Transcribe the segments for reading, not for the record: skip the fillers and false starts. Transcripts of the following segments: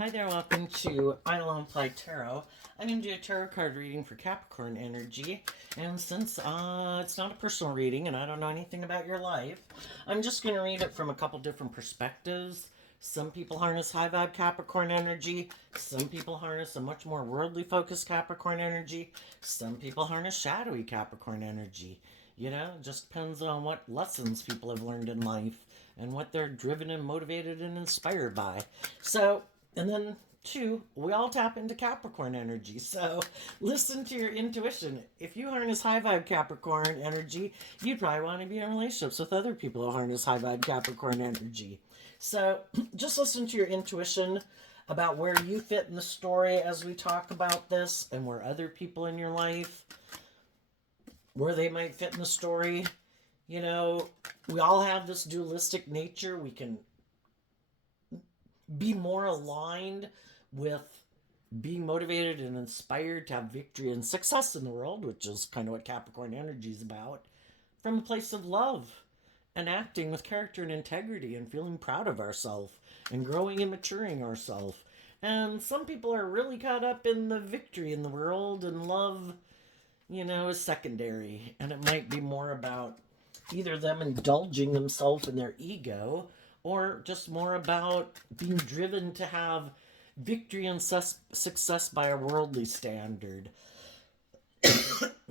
Hi there, welcome to Idle Play Tarot. I'm going to do a tarot card reading for Capricorn energy. And since it's not a personal reading and I don't know anything about your life, I'm just going to read it from a couple different perspectives. Some people harness high vibe Capricorn energy. Some people harness a much more worldly focused Capricorn energy. Some people harness shadowy Capricorn energy. You know, it just depends on what lessons people have learned in life and what they're driven and motivated and inspired by. So, and then, two, we all tap into Capricorn energy. So listen to your intuition. If you harness high vibe Capricorn energy, you'd probably want to be in relationships with other people who harness high vibe Capricorn energy. So just listen to your intuition about where you fit in the story as we talk about this, and where other people in your life, where they might fit in the story. You know, we all have this dualistic nature. We can be more aligned with being motivated and inspired to have victory and success in the world, which is kind of what Capricorn energy is about, from a place of love and acting with character and integrity and feeling proud of ourselves and growing and maturing ourselves. And some people are really caught up in the victory in the world, and love, you know, is secondary. And it might be more about either them indulging themselves in their ego, or just more about being driven to have victory and success by a worldly standard.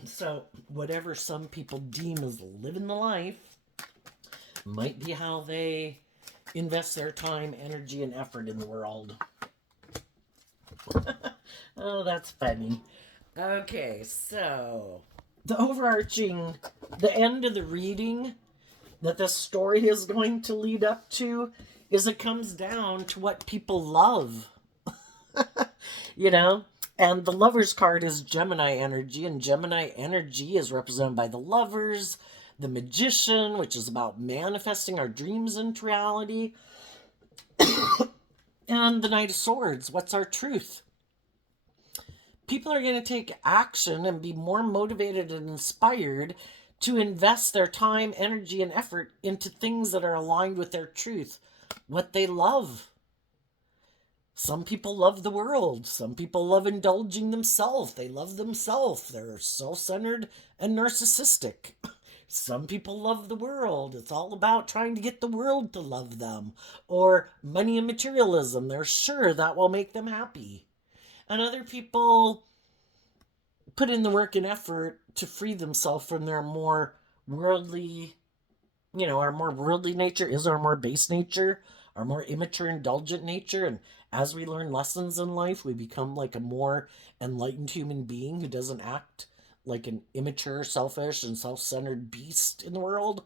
So, whatever some people deem as living the life might be how they invest their time, energy, and effort in the world. Oh, that's funny. Okay, so the end of the reading that this story is going to lead up to is it comes down to what people love. You know? And the Lovers card is Gemini energy, and Gemini energy is represented by the Lovers, the Magician, which is about manifesting our dreams into reality, and the Knight of Swords, what's our truth? People are going to take action and be more motivated and inspired to invest their time, energy, and effort into things that are aligned with their truth, what they love. Some people love the world. Some people love indulging themselves. They love themselves. They're self-centered and narcissistic. Some people love the world. It's all about trying to get the world to love them. Or money and materialism. They're sure that will make them happy. And other people put in the work and effort to free themselves from their more worldly, our more worldly nature is our more base nature, our more immature, indulgent nature. And as we learn lessons in life, we become like a more enlightened human being who doesn't act like an immature, selfish, and self-centered beast in the world.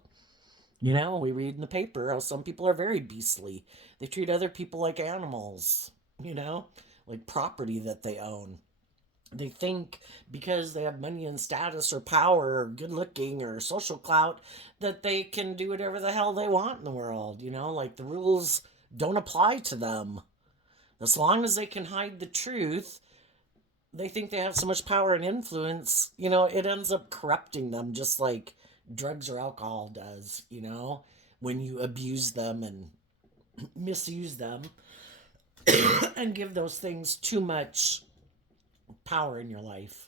You know, we read in the paper how some people are very beastly. They treat other people like animals, like property that they own. They think because they have money and status or power or good looking or social clout that they can do whatever the hell they want in the world. Like the rules don't apply to them. As long as they can hide the truth, they think they have so much power and influence, it ends up corrupting them, just like drugs or alcohol does, when you abuse them and misuse them and give those things too much power in your life.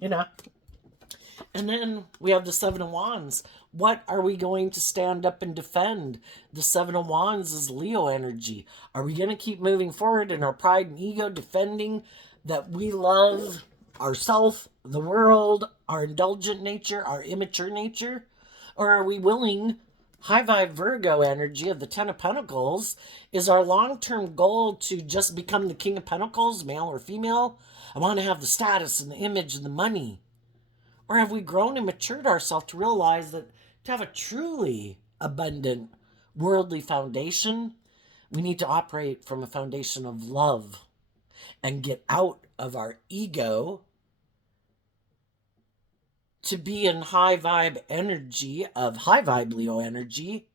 And then we have the Seven of Wands. What are we going to stand up and defend? The Seven of Wands is Leo energy. Are we going to keep moving forward in our pride and ego, defending that we love ourselves, the world, our indulgent nature, our immature nature? Or are we willing, high vibe Virgo energy of the Ten of Pentacles, is our long-term goal to just become the King of Pentacles, male or female? I want to have the status and the image and the money. Or have we grown and matured ourselves to realize that to have a truly abundant worldly foundation, we need to operate from a foundation of love and get out of our ego to be in high vibe energy of high vibe Leo energy,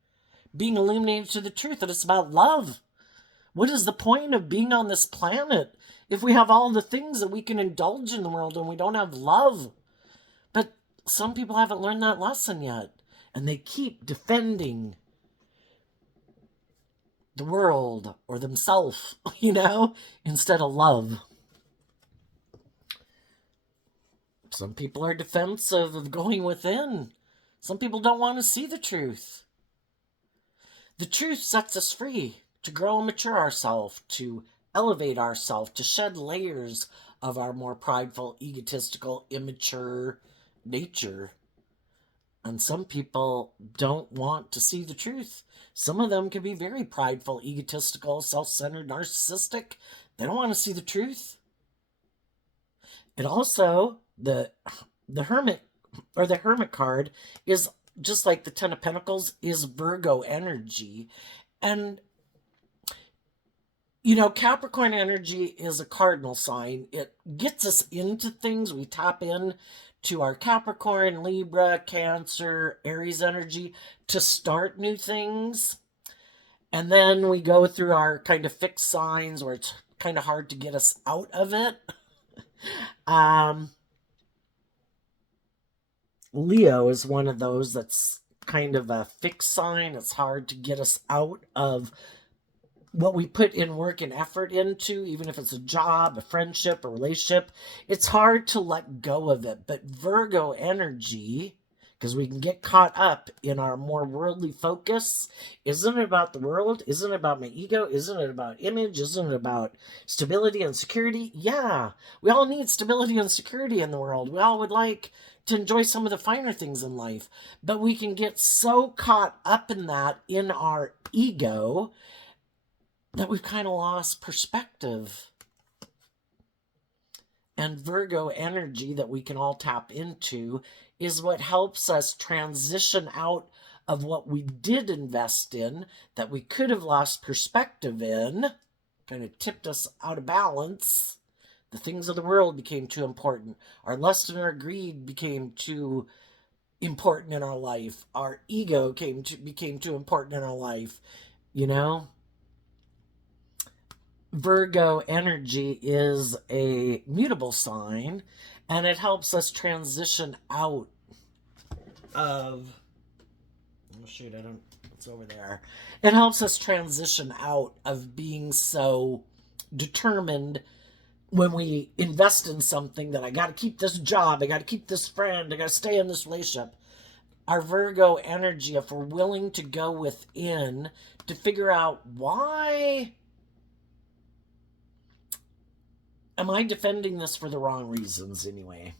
being illuminated to the truth that it's about love. What is the point of being on this planet if we have all the things that we can indulge in the world and we don't have love? But some people haven't learned that lesson yet, and they keep defending the world or themselves, instead of love. Some people are defensive of going within. Some people don't want to see the truth. The truth sets us free to grow and mature ourselves, to elevate ourselves, to shed layers of our more prideful, egotistical, immature nature. And some people don't want to see the truth. Some of them can be very prideful, egotistical, self-centered, narcissistic. They don't want to see the truth. And also, the hermit or the hermit card is just like the Ten of Pentacles, is Virgo energy. And Capricorn energy is a cardinal sign. It gets us into things. We tap in to our Capricorn, Libra, Cancer, Aries energy to start new things. And then we go through our kind of fixed signs where it's kind of hard to get us out of it. Leo is one of those that's kind of a fixed sign. It's hard to get us out of what we put in work and effort into, even if it's a job, a friendship, a relationship. It's hard to let go of it. But Virgo energy, because we can get caught up in our more worldly focus. Isn't it about the world? Isn't it about my ego? Isn't it about image? Isn't it about stability and security? Yeah, we all need stability and security in the world. We all would like to enjoy some of the finer things in life. But we can get so caught up in that, in our ego, that we've kind of lost perspective. And Virgo energy that we can all tap into is what helps us transition out of what we did invest in that we could have lost perspective in, kind of tipped us out of balance. The things of the world became too important. Our lust and our greed became too important in our life. Our ego became too important in our life. Virgo energy is a mutable sign, and it helps us transition out of, oh shoot, it's over there. It helps us transition out of being so determined when we invest in something that I got to keep this job, I got to keep this friend, I got to stay in this relationship. Our Virgo energy, if we're willing to go within to figure out, why am I defending this for the wrong reasons anyway?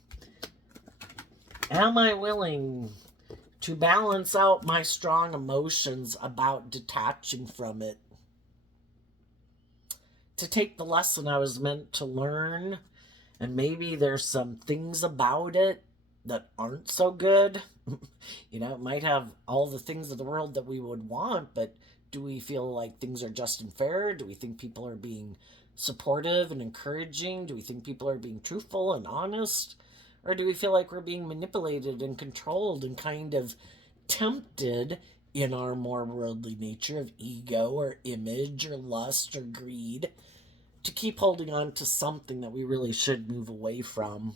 Am I willing to balance out my strong emotions about detaching from it? To take the lesson I was meant to learn, and maybe there's some things about it that aren't so good. It might have all the things of the world that we would want, but do we feel like things are just and fair? Do we think people are being supportive and encouraging? Do we think people are being truthful and honest? Or do we feel like we're being manipulated and controlled and kind of tempted in our more worldly nature of ego or image or lust or greed to keep holding on to something that we really should move away from?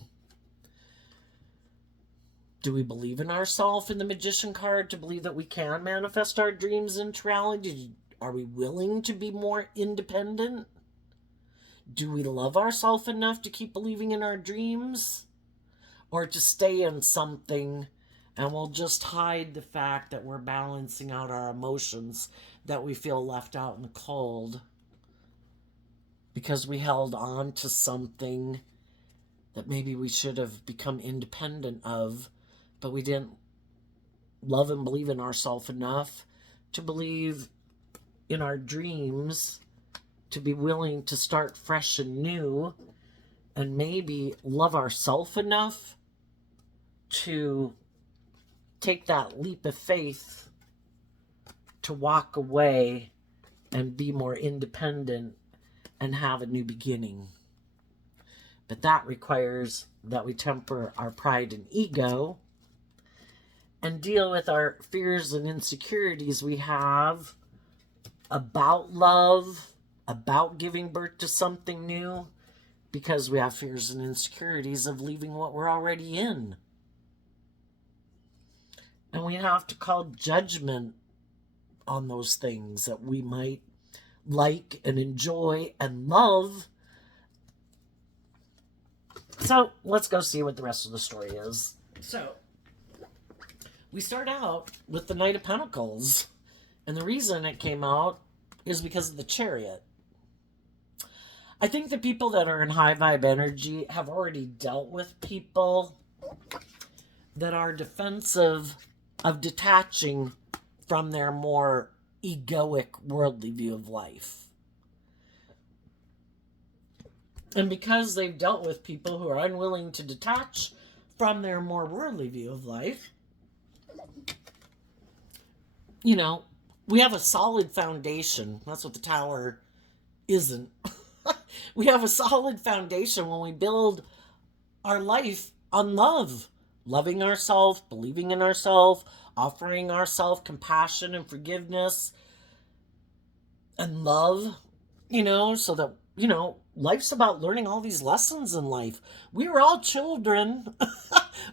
Do we believe in ourselves in the Magician card to believe that we can manifest our dreams into reality? Are we willing to be more independent? Do we love ourselves enough to keep believing in our dreams? Or to stay in something and we'll just hide the fact that we're balancing out our emotions, that we feel left out in the cold because we held on to something that maybe we should have become independent of, but we didn't love and believe in ourselves enough to believe in our dreams, to be willing to start fresh and new, and maybe love ourselves enough to take that leap of faith to walk away and be more independent and have a new beginning. But that requires that we temper our pride and ego and deal with our fears and insecurities we have about love, about giving birth to something new, because we have fears and insecurities of leaving what we're already in. And we have to call judgment on those things that we might like and enjoy and love. So let's go see what the rest of the story is. So we start out with the Knight of Pentacles. And the reason it came out is because of the Chariot. I think the people that are in high vibe energy have already dealt with people that are defensive of detaching from their more egoic worldly view of life. And because they've dealt with people who are unwilling to detach from their more worldly view of life, you know, we have a solid foundation. That's what the Tower isn't. We have a solid foundation when we build our life on love, loving ourselves, believing in ourselves, offering ourselves compassion and forgiveness and love, so that, life's about learning all these lessons in life. We were all children.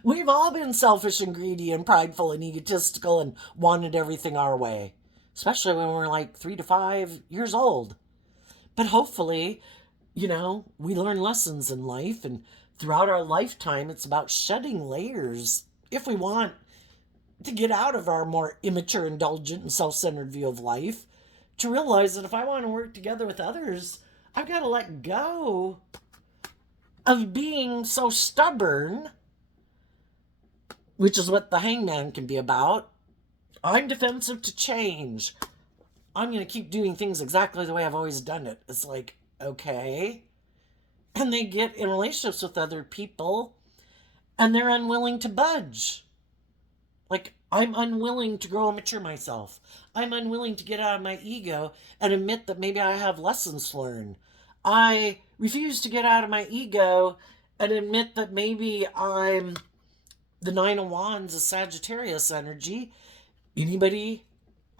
We've all been selfish and greedy and prideful and egotistical and wanted everything our way, especially when we're like 3 to 5 years old. But hopefully, we learn lessons in life, and throughout our lifetime, it's about shedding layers if we want to get out of our more immature, indulgent, and self-centered view of life, to realize that if I want to work together with others, I've got to let go of being so stubborn, which is what the Hangman can be about. I'm defensive to change. I'm going to keep doing things exactly the way I've always done it. It's like, okay. And they get in relationships with other people and they're unwilling to budge. Like, I'm unwilling to grow and mature myself. I'm unwilling to get out of my ego and admit that maybe I have lessons to learn. I refuse to get out of my ego and admit that maybe I'm the Nine of Wands, a Sagittarius energy. Anybody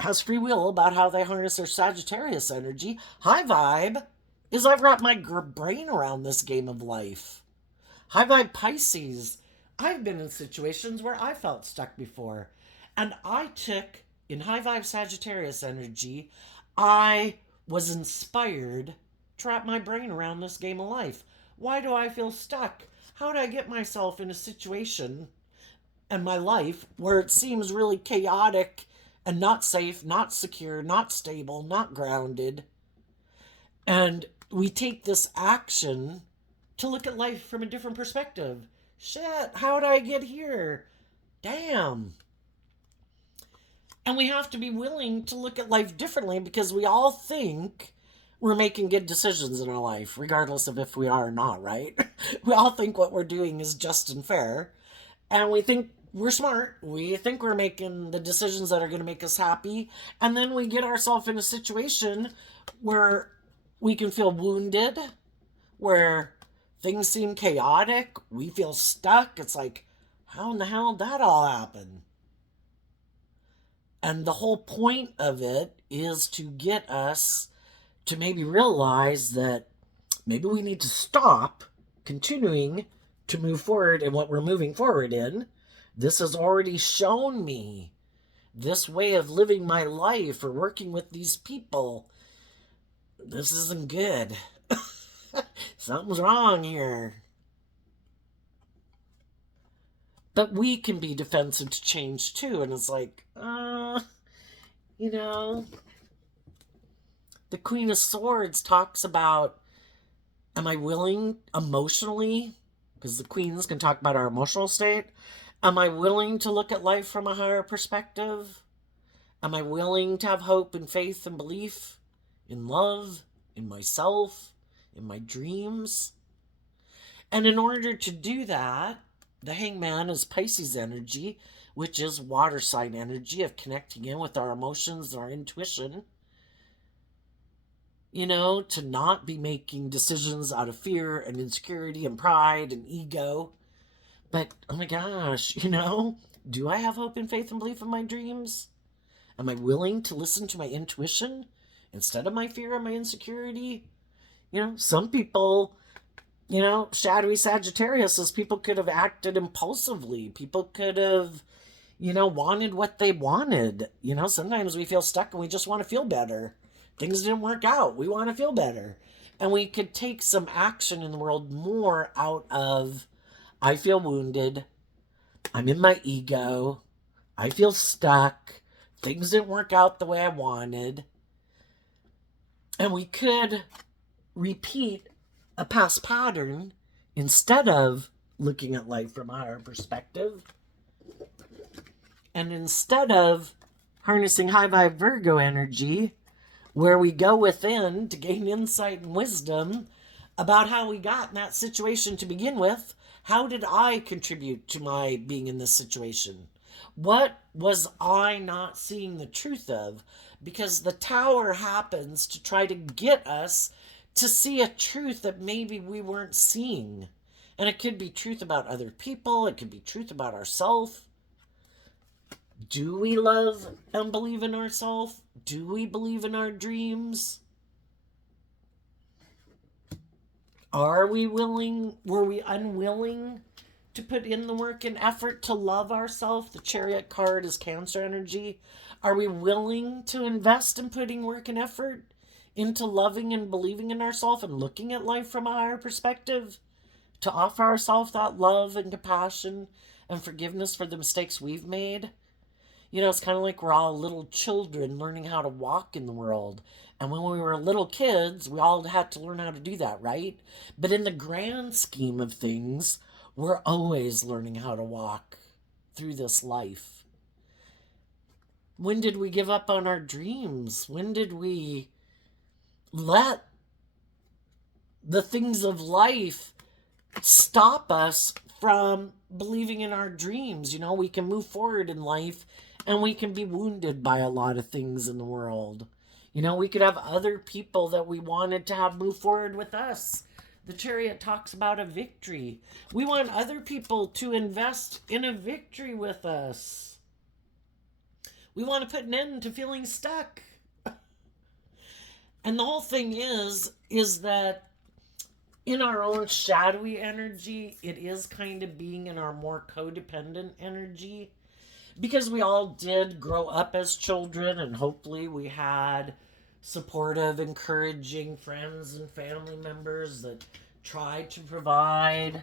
has free will about how they harness their Sagittarius energy. High vibe is I've wrapped my brain around this game of life. High vibe Pisces. I've been in situations where I felt stuck before. And I took, in high vibe Sagittarius energy, I was inspired to wrap my brain around this game of life. Why do I feel stuck? How do I get myself in a situation in my life where it seems really chaotic and not safe, not secure, not stable, not grounded? And we take this action to look at life from a different perspective. Shit, how did I get here? Damn. And we have to be willing to look at life differently, because we all think we're making good decisions in our life, regardless of if we are or not, right? We all think what we're doing is just and fair. And we think we're smart. We think we're making the decisions that are going to make us happy. And then we get ourselves in a situation where we can feel wounded, where things seem chaotic. We feel stuck. It's like, how in the hell did that all happen? And the whole point of it is to get us to maybe realize that maybe we need to stop continuing to move forward in what we're moving forward in. This has already shown me this way of living my life or working with these people. This isn't good. Something's wrong here. But we can be defensive to change too. And it's like, the Queen of Swords talks about, am I willing emotionally, because the queens can talk about our emotional state, am I willing to look at life from a higher perspective? Am I willing to have hope and faith and belief in love, in myself, in my dreams? And in order to do that, the Hangman is Pisces energy, which is water sign energy of connecting in with our emotions and our intuition. To not be making decisions out of fear and insecurity and pride and ego. But, oh my gosh, do I have hope and faith and belief in my dreams? Am I willing to listen to my intuition instead of my fear and my insecurity? Some people, shadowy Sagittarius is people could have acted impulsively. People could have, wanted what they wanted. Sometimes we feel stuck and we just want to feel better. things didn't work out. We want to feel better. And we could take some action in the world more out of, I feel wounded. I'm in my ego. I feel stuck. Things didn't work out the way I wanted. And we could repeat a past pattern instead of looking at life from a higher perspective. And instead of harnessing high vibe Virgo energy, where we go within to gain insight and wisdom about how we got in that situation to begin with. How did I contribute to my being in this situation? What was I not seeing the truth of? Because the tower happens to try to get us to see a truth that maybe we weren't seeing. And it could be truth about other people, it could be truth about ourselves. Do we love and believe in ourselves? Do we believe in our dreams? Were we unwilling to put in the work and effort to love ourselves? The Chariot card is Cancer energy. Are we willing to invest in putting work and effort into loving and believing in ourselves and looking at life from a higher perspective? To offer ourselves that love and compassion and forgiveness for the mistakes we've made? You know, it's kind of like we're all little children learning how to walk in the world. And when we were little kids, we all had to learn how to do that, right? But in the grand scheme of things, we're always learning how to walk through this life. When did we give up on our dreams? When did we let the things of life stop us from believing in our dreams? You know, we can move forward in life and we can be wounded by a lot of things in the world. You know, we could have other people that we wanted to have move forward with us. The Chariot talks about a victory. We want other people to invest in a victory with us. We want to put an end to feeling stuck. And the whole thing is that in our own shadowy energy, it is kind of being in our more codependent energy. Because we all did grow up as children, and hopefully we had supportive, encouraging friends and family members that tried to provide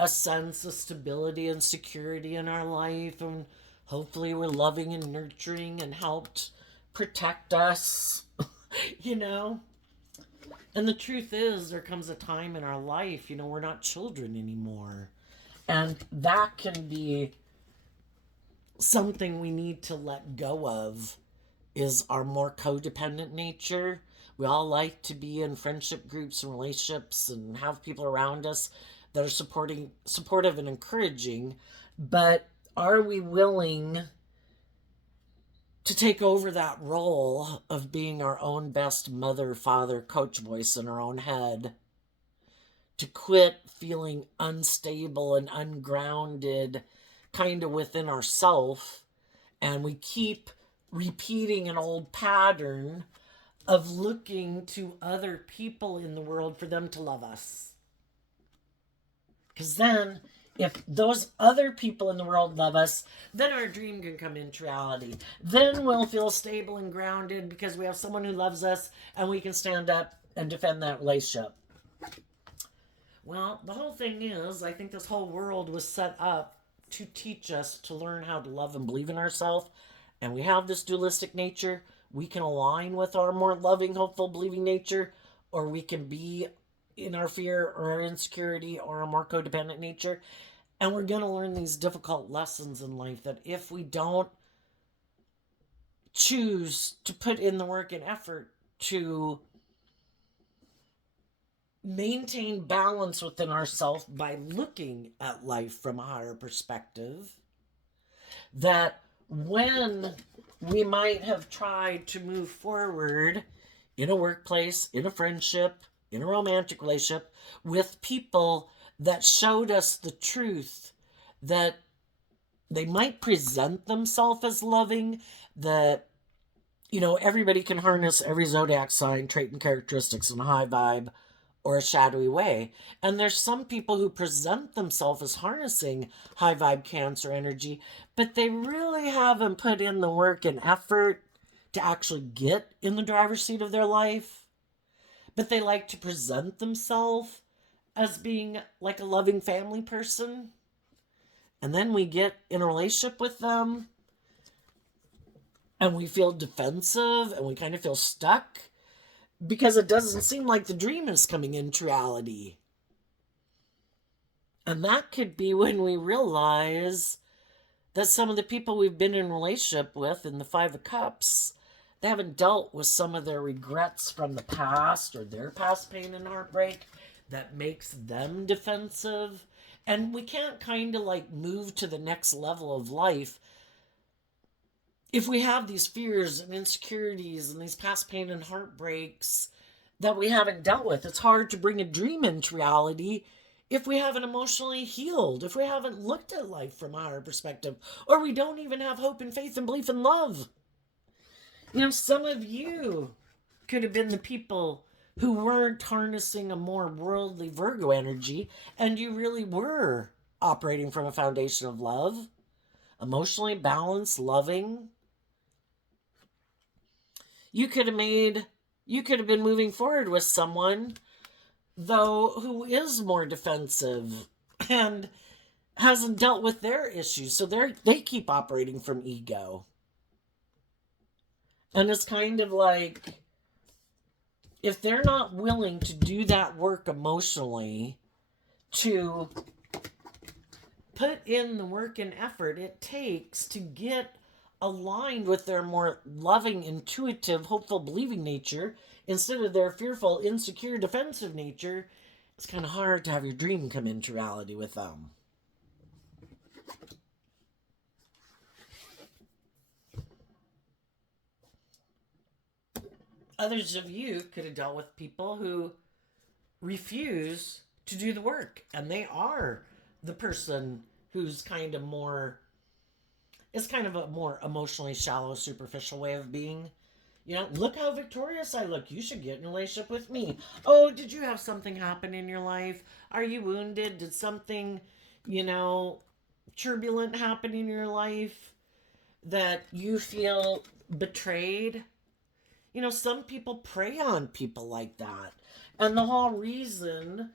a sense of stability and security in our life, and hopefully we're loving and nurturing and helped protect us, you know. And the truth is, there comes a time in our life, you know, we're not children anymore. And that can be something we need to let go of, is our more codependent nature. We all like to be in friendship groups and relationships and have people around us that are supportive and encouraging, but are we willing to take over that role of being our own best mother, father, coach voice in our own head? To quit feeling unstable and ungrounded kind of within ourself, and we keep repeating an old pattern of looking to other people in the world for them to love us. Because then, if those other people in the world love us, then our dream can come into reality. Then we'll feel stable and grounded because we have someone who loves us and we can stand up and defend that relationship. Well, the whole thing is, I think this whole world was set up to teach us to learn how to love and believe in ourselves. And we have this dualistic nature. We can align with our more loving, hopeful, believing nature, or we can be in our fear or our insecurity or a more codependent nature. And we're going to learn these difficult lessons in life that if we don't choose to put in the work and effort to maintain balance within ourselves by looking at life from a higher perspective, that when we might have tried to move forward in a workplace, in a friendship, in a romantic relationship with people that showed us the truth, that they might present themselves as loving, that, you know, everybody can harness every zodiac sign, trait, and characteristics in a high vibe or a shadowy way. And there's some people who present themselves as harnessing high vibe Cancer energy, but they really haven't put in the work and effort to actually get in the driver's seat of their life, but they like to present themselves as being like a loving family person. And then we get in a relationship with them and we feel defensive and we kind of feel stuck because it doesn't seem like the dream is coming into reality. And that could be when we realize that some of the people we've been in a relationship with in the Five of Cups, they haven't dealt with some of their regrets from the past or their past pain and heartbreak that makes them defensive. And we can't kind of like move to the next level of life if we have these fears and insecurities and these past pain and heartbreaks that we haven't dealt with. It's hard to bring a dream into reality if we haven't emotionally healed, if we haven't looked at life from our perspective, or we don't even have hope and faith and belief and love. You know, some of you could have been the people who weren't harnessing a more worldly Virgo energy, and you really were operating from a foundation of love, emotionally balanced, loving. You could have been moving forward with someone, though, who is more defensive and hasn't dealt with their issues. So they keep operating from ego. And it's kind of like, if they're not willing to do that work emotionally, to put in the work and effort it takes to get aligned with their more loving, intuitive, hopeful, believing nature instead of their fearful, insecure, defensive nature, it's kind of hard to have your dream come into reality with them. Others of you could have dealt with people who refuse to do the work, and they are the person who's kind of more, it's kind of a more emotionally shallow, superficial way of being. You know, look how victorious I look. You should get in a relationship with me. Oh, did you have something happen in your life? Are you wounded? Did something, you know, turbulent happen in your life that you feel betrayed? You know, some people prey on people like that. And the whole reason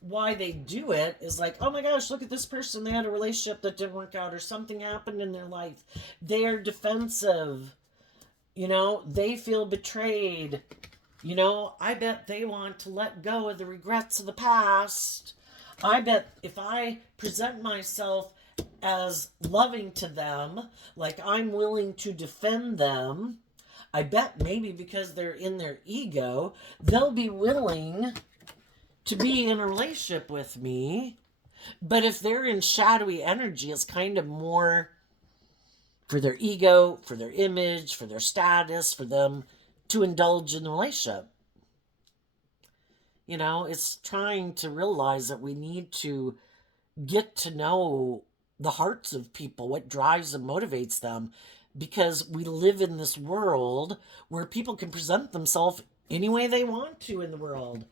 why they do it is like, oh my gosh, look at this person. They had a relationship that didn't work out or something happened in their life. They are defensive. You know, they feel betrayed. You know, I bet they want to let go of the regrets of the past. I bet if I present myself as loving to them, like I'm willing to defend them, I bet maybe because they're in their ego, they'll be willing to be in a relationship with me. But if they're in shadowy energy, it's kind of more for their ego, for their image, for their status, for them to indulge in the relationship. You know, it's trying to realize that we need to get to know the hearts of people, what drives and motivates them, because we live in this world where people can present themselves any way they want to in the world.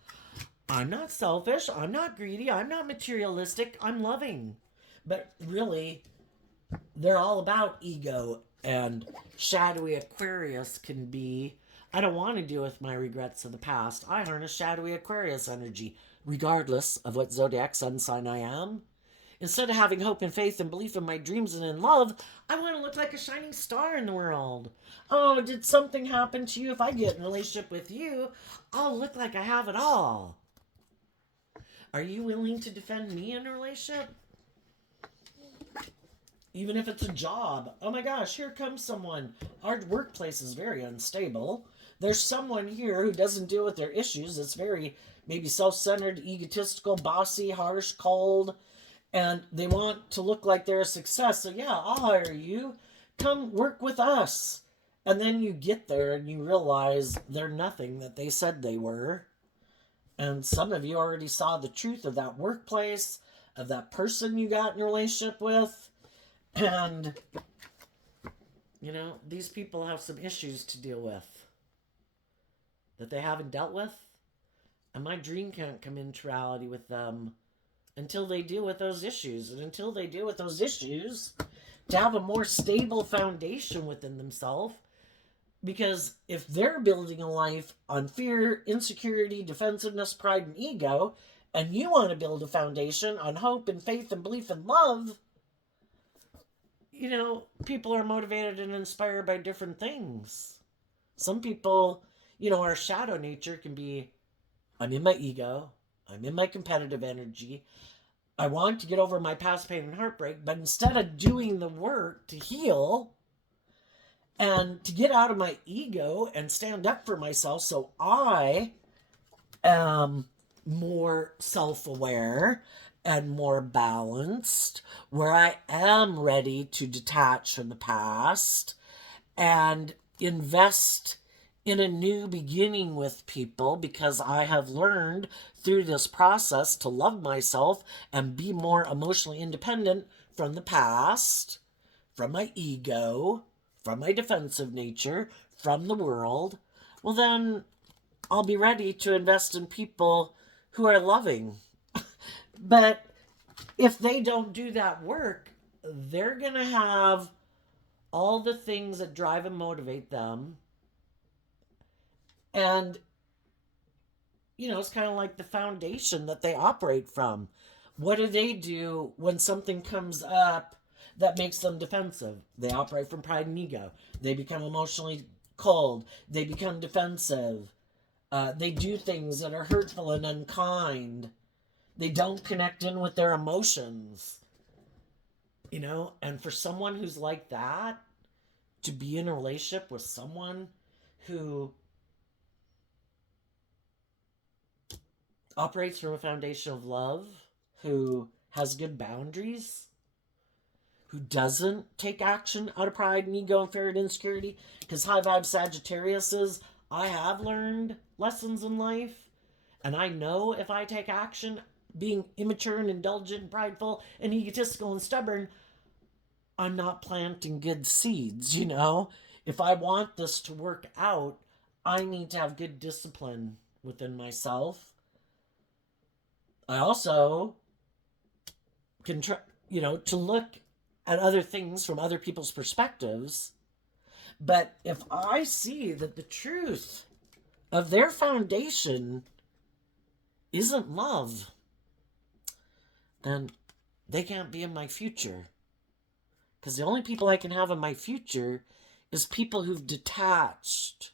I'm not selfish, I'm not greedy, I'm not materialistic, I'm loving. But really, they're all about ego, and shadowy Aquarius can be, I don't want to deal with my regrets of the past. I harness shadowy Aquarius energy, regardless of what zodiac sun sign I am. Instead of having hope and faith and belief in my dreams and in love, I want to look like a shining star in the world. Oh, did something happen to you? If I get in a relationship with you, I'll look like I have it all. Are you willing to defend me in a relationship? Even if it's a job. Oh my gosh, here comes someone. Our workplace is very unstable. There's someone here who doesn't deal with their issues. It's very maybe self-centered, egotistical, bossy, harsh, cold. And they want to look like they're a success. So yeah, I'll hire you. Come work with us. And then you get there and you realize they're nothing that they said they were. And some of you already saw the truth of that workplace, of that person you got in a relationship with. And, you know, these people have some issues to deal with that they haven't dealt with. And my dream can't come into reality with them until they deal with those issues. And until they deal with those issues, to have a more stable foundation within themselves, Because if they're building a life on fear, insecurity, defensiveness, pride, and ego, and you want to build a foundation on hope and faith and belief and love, people are motivated and inspired by different things. Some people, our shadow nature can be, I'm in my ego, I'm in my competitive energy, I want to get over my past pain and heartbreak, but instead of doing the work to heal and to get out of my ego and stand up for myself so I am more self aware and more balanced, where I am ready to detach from the past and invest in a new beginning with people, because I have learned through this process to love myself and be more emotionally independent from the past, from my ego, from my defensive nature, from the world. Well, then I'll be ready to invest in people who are loving. But if they don't do that work, they're going to have all the things that drive and motivate them. And, it's kind of like the foundation that they operate from. What do they do when something comes up that makes them defensive? They operate from pride and ego. They become emotionally cold. They become defensive. They do things that are hurtful and unkind. They don't connect in with their emotions. And for someone who's like that, to be in a relationship with someone who operates from a foundation of love, who has good boundaries, who doesn't take action out of pride and ego and fear and insecurity. Because high vibe Sagittarius is, I have learned lessons in life, and I know if I take action, being immature and indulgent and prideful and egotistical and stubborn, I'm not planting good seeds. If I want this to work out, I need to have good discipline within myself. I also can try, to look at other things from other people's perspectives. But if I see that the truth of their foundation isn't love, then they can't be in my future. Because the only people I can have in my future is people who've detached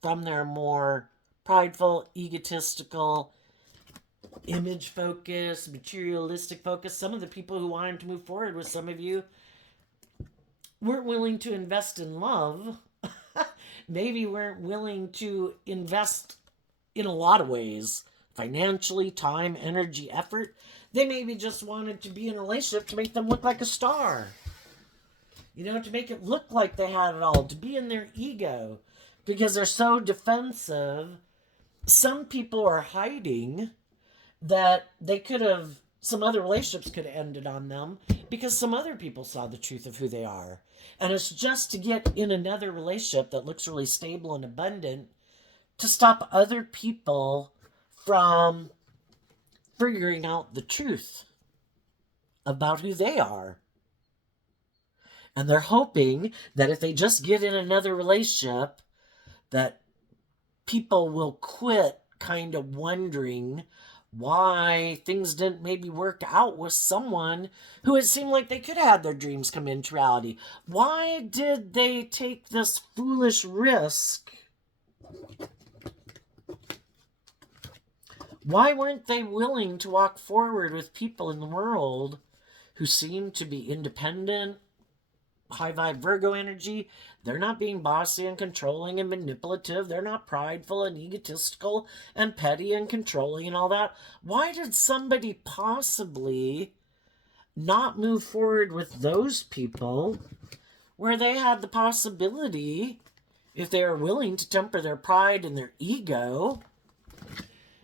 from their more prideful, egotistical, image focused, materialistic focus. Some of the people who wanted to move forward with some of you weren't willing to invest in love. Maybe weren't willing to invest in a lot of ways, financially, time, energy, effort. They maybe just wanted to be in a relationship to make them look like a star. To make it look like they had it all, to be in their ego, because they're so defensive. Some people are hiding that some other relationships could have ended on them because some other people saw the truth of who they are. And it's just to get in another relationship that looks really stable and abundant to stop other people from figuring out the truth about who they are. And they're hoping that if they just get in another relationship, that people will quit kind of wondering why things didn't maybe work out with someone who it seemed like they could have had their dreams come into reality. Why did they take this foolish risk? Why weren't they willing to walk forward with people in the world who seem to be independent, high vibe Virgo energy? They're not being bossy and controlling and manipulative. They're not prideful and egotistical and petty and controlling and all that. Why did somebody possibly not move forward with those people where they had the possibility, if they are willing to temper their pride and their ego?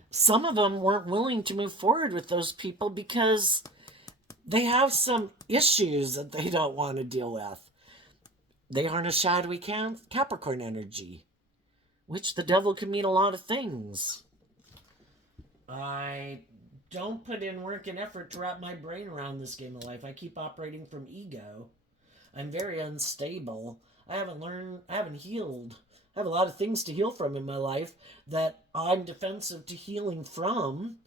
Some of them weren't willing to move forward with those people because they have some issues that they don't want to deal with. They aren't a shadowy Capricorn energy, which the devil can mean a lot of things. I don't put in work and effort to wrap my brain around this game of life. I keep operating from ego. I'm very unstable. I haven't learned, I haven't healed. I have a lot of things to heal from in my life that I'm defensive to healing from.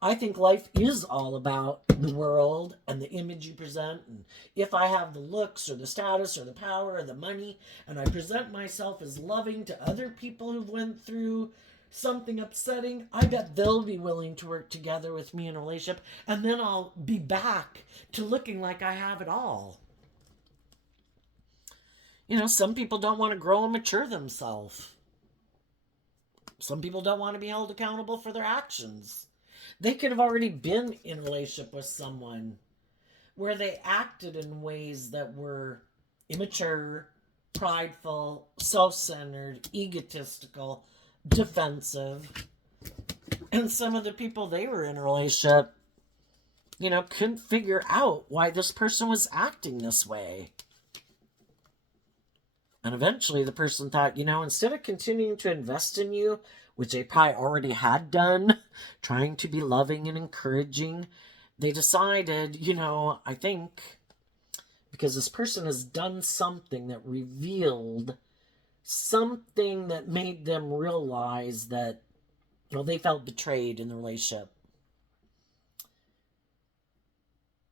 I think life is all about the world and the image you present. And if I have the looks or the status or the power or the money, and I present myself as loving to other people who've went through something upsetting, I bet they'll be willing to work together with me in a relationship. And then I'll be back to looking like I have it all. Some people don't want to grow and mature themselves. Some people don't want to be held accountable for their actions. They could have already been in a relationship with someone where they acted in ways that were immature, prideful, self-centered, egotistical, defensive. And some of the people they were in a relationship, couldn't figure out why this person was acting this way. And eventually the person thought, instead of continuing to invest in you, which they probably already had done, trying to be loving and encouraging, they decided, I think because this person has done something that revealed something that made them realize that, they felt betrayed in the relationship.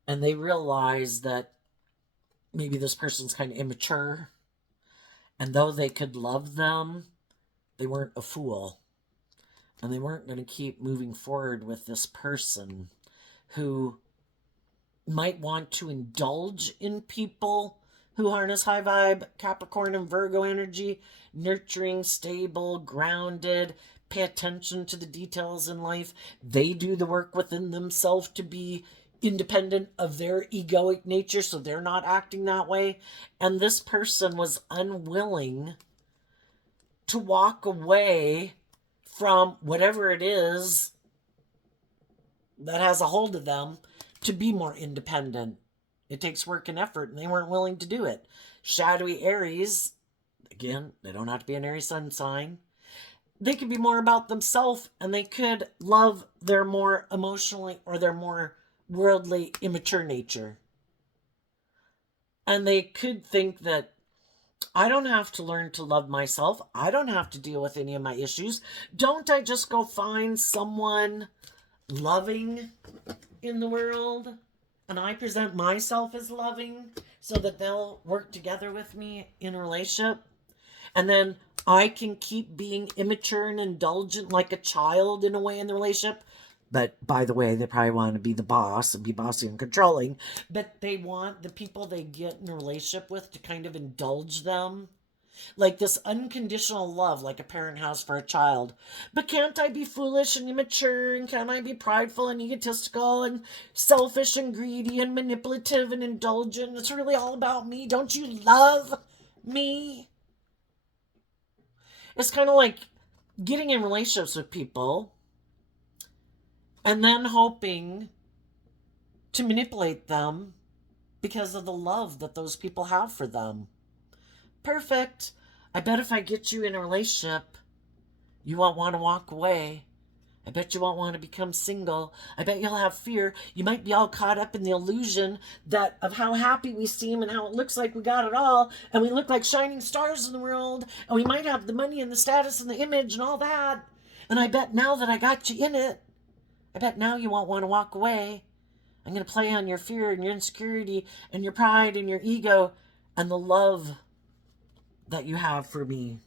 And they realized that maybe this person's kind of immature. And though they could love them, they weren't a fool. And they weren't going to keep moving forward with this person who might want to indulge in people who harness high vibe Capricorn and Virgo energy, nurturing, stable, grounded, pay attention to the details in life. They do the work within themselves to be independent of their egoic nature, so they're not acting that way. And this person was unwilling to walk away from whatever it is that has a hold of them to be more independent. It takes work and effort, and they weren't willing to do it. Shadowy Aries, again, they don't have to be an Aries sun sign. They could be more about themselves, and they could love their more emotionally or their more worldly, immature nature. And they could think that I don't have to learn to love myself. I don't have to deal with any of my issues. Don't I just go find someone loving in the world? And I present myself as loving so that they'll work together with me in a relationship. And then I can keep being immature and indulgent like a child in a way in the relationship. But by the way, they probably want to be the boss and be bossy and controlling. But they want the people they get in a relationship with to kind of indulge them. Like this unconditional love, like a parent has for a child. But can't I be foolish and immature? And can't I be prideful and egotistical and selfish and greedy and manipulative and indulgent? It's really all about me. Don't you love me? It's kind of like getting in relationships with people and then hoping to manipulate them because of the love that those people have for them. Perfect. I bet if I get you in a relationship, you won't want to walk away. I bet you won't want to become single. I bet you'll have fear. You might be all caught up in the illusion that of how happy we seem and how it looks like we got it all, and we look like shining stars in the world, and we might have the money and the status and the image and all that. And I bet now that I got you in it, I bet now you won't want to walk away. I'm going to play on your fear and your insecurity and your pride and your ego and the love that you have for me.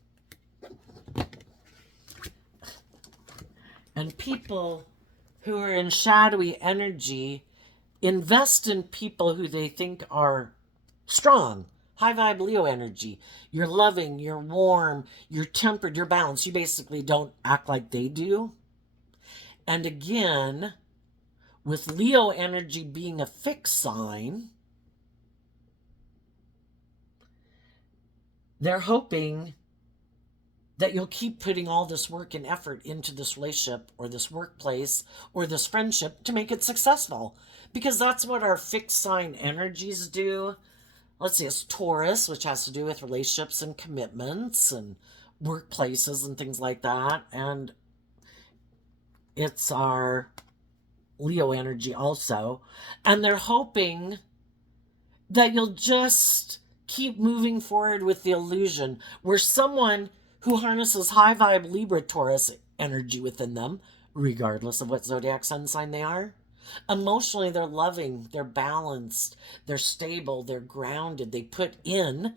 And people who are in shadowy energy invest in people who they think are strong. High vibe Leo energy. You're loving, you're warm, you're tempered, you're balanced. You basically don't act like they do. And again, with Leo energy being a fixed sign, they're hoping that you'll keep putting all this work and effort into this relationship or this workplace or this friendship to make it successful. Because that's what our fixed sign energies do. Let's see, it's Taurus, which has to do with relationships and commitments and workplaces and things like that. And it's our Leo energy also. And they're hoping that you'll just keep moving forward with the illusion where someone who harnesses high vibe Libra Taurus energy within them, regardless of what zodiac sun sign they are, emotionally they're loving, they're balanced, they're stable, they're grounded. They put in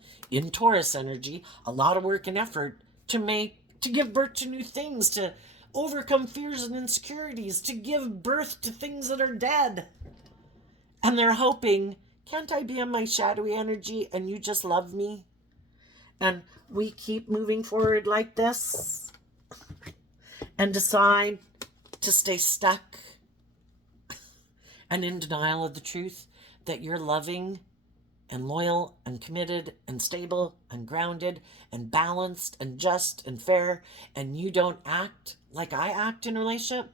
Taurus energy, a lot of work and effort to give birth to new things, to overcome fears and insecurities, to give birth to things that are dead. And they're hoping, can't I be in my shadowy energy and you just love me? And we keep moving forward like this and decide to stay stuck and in denial of the truth that you're loving and loyal and committed and stable and grounded and balanced and just and fair, and you don't act like I act in a relationship,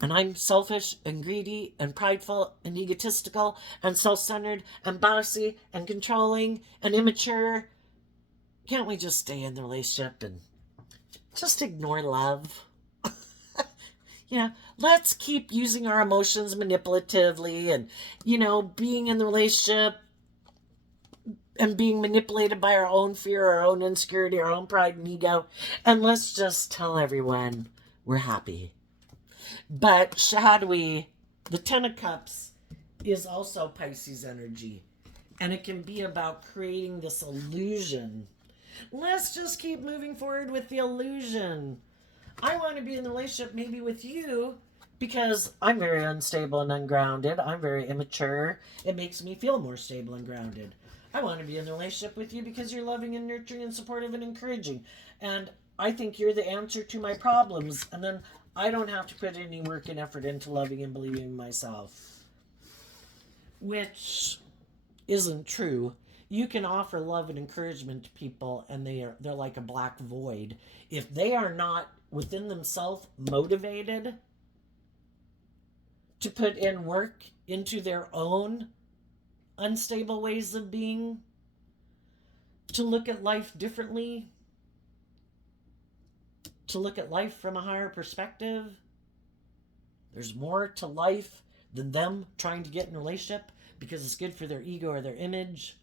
and I'm selfish and greedy and prideful and egotistical and self-centered and bossy and controlling and immature. Can't we just stay in the relationship and just ignore love? Yeah, let's keep using our emotions manipulatively and, being in the relationship and being manipulated by our own fear, our own insecurity, our own pride and ego. And let's just tell everyone we're happy. But shadowy, the Ten of Cups is also Pisces energy. And it can be about creating this illusion. Let's just keep moving forward with the illusion. I want to be in a relationship maybe with you because I'm very unstable and ungrounded. I'm very immature. It makes me feel more stable and grounded. I want to be in a relationship with you because you're loving and nurturing and supportive and encouraging. And I think you're the answer to my problems. And then I don't have to put any work and effort into loving and believing in myself. Which isn't true. You can offer love and encouragement to people and they're like a black void. If they are not within themselves motivated to put in work into their own unstable ways of being, to look at life differently, to look at life from a higher perspective. There's more to life than them trying to get in a relationship because it's good for their ego or their image,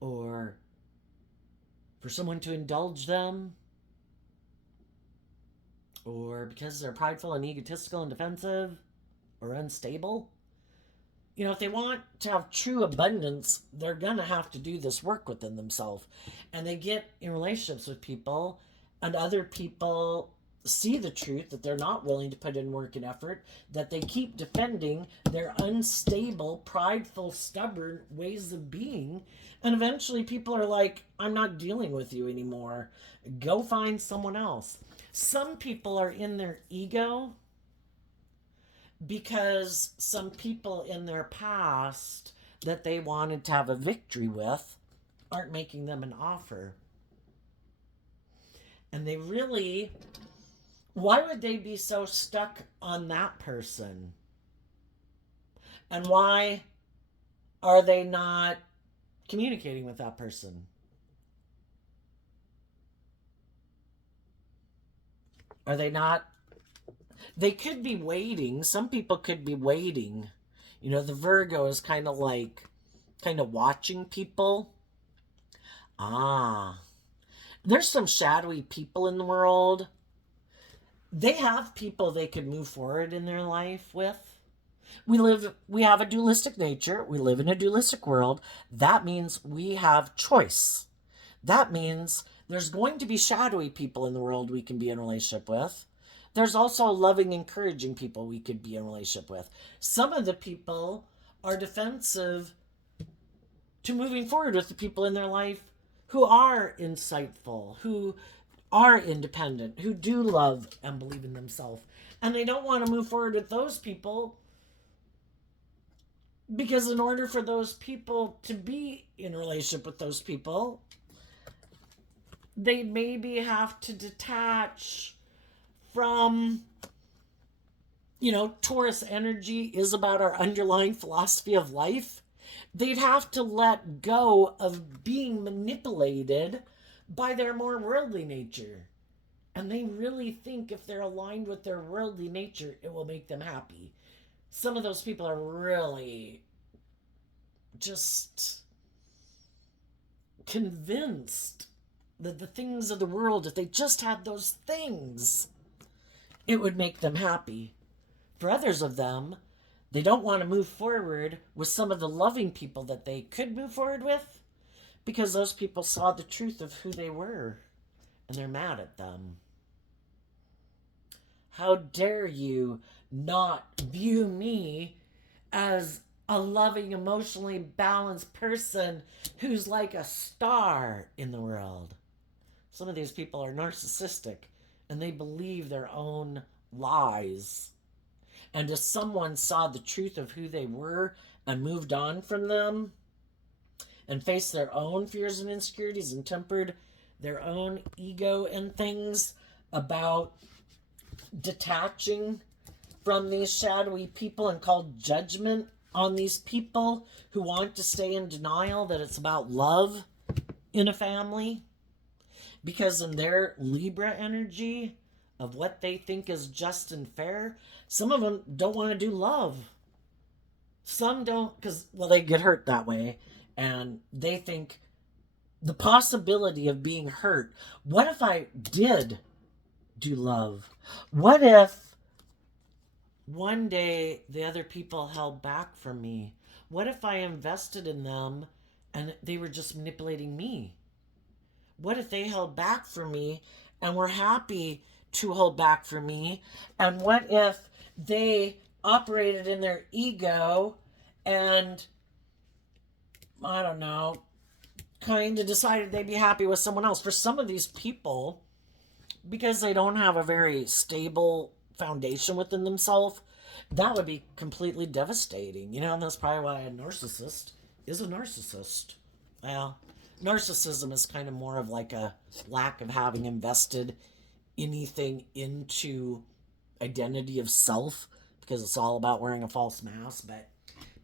or for someone to indulge them, or because they're prideful and egotistical and defensive or unstable. If they want to have true abundance, they're going to have to do this work within themselves. And they get in relationships with people, and other people see the truth that they're not willing to put in work and effort, that they keep defending their unstable, prideful, stubborn ways of being. And eventually people are like, I'm not dealing with you anymore. Go find someone else. Some people are in their ego because some people in their past that they wanted to have a victory with aren't making them an offer. And they really, why would they be so stuck on that person? And why are they not communicating with that person? Are they not? They could be waiting. Some people could be waiting. The Virgo is kind of watching people. There's some shadowy people in the world. They have people they could move forward in their life with. We have a dualistic nature. We live in a dualistic world. That means we have choice. That means there's going to be shadowy people in the world we can be in a relationship with. There's also loving, encouraging people we could be in a relationship with. Some of the people are defensive to moving forward with the people in their life who are insightful, who are independent, who do love and believe in themselves. And they don't want to move forward with those people because in order for those people to be in a relationship with those people, they maybe have to detach from, Taurus energy is about our underlying philosophy of life. They'd have to let go of being manipulated by their more worldly nature. And they really think if they're aligned with their worldly nature, it will make them happy. Some of those people are really just convinced that the things of the world, if they just had those things, it would make them happy. For others of them, they don't want to move forward with some of the loving people that they could move forward with because those people saw the truth of who they were and they're mad at them. How dare you not view me as a loving, emotionally balanced person who's like a star in the world? Some of these people are narcissistic and they believe their own lies. And if someone saw the truth of who they were and moved on from them and faced their own fears and insecurities and tempered their own ego and things about detaching from these shadowy people and called judgment on these people who want to stay in denial that it's about love in a family, because in their Libra energy of what they think is just and fair, some of them don't want to do love. Some don't because, well, they get hurt that way. And they think the possibility of being hurt. What if I did do love? What if one day the other people held back from me? What if I invested in them and they were just manipulating me? What if they held back from me and were happy to hold back from me? And what if they operated in their ego and, I don't know, kind of decided they'd be happy with someone else? For some of these people, because they don't have a very stable foundation within themselves, that would be completely devastating. And that's probably why a narcissist is a narcissist. Well, narcissism is kind of more of like a lack of having invested anything into identity of self, because it's all about wearing a false mask. But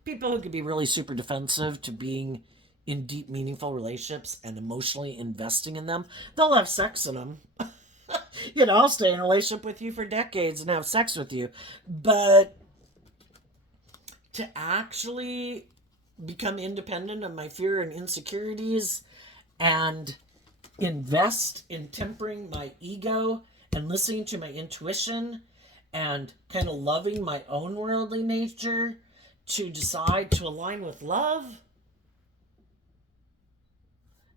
people who could be really super defensive to being in deep, meaningful relationships and emotionally investing in them, they'll have sex in them. I'll stay in a relationship with you for decades and have sex with you. But to actually become independent of my fear and insecurities and invest in tempering my ego and listening to my intuition and kind of loving my own worldly nature to decide to align with love?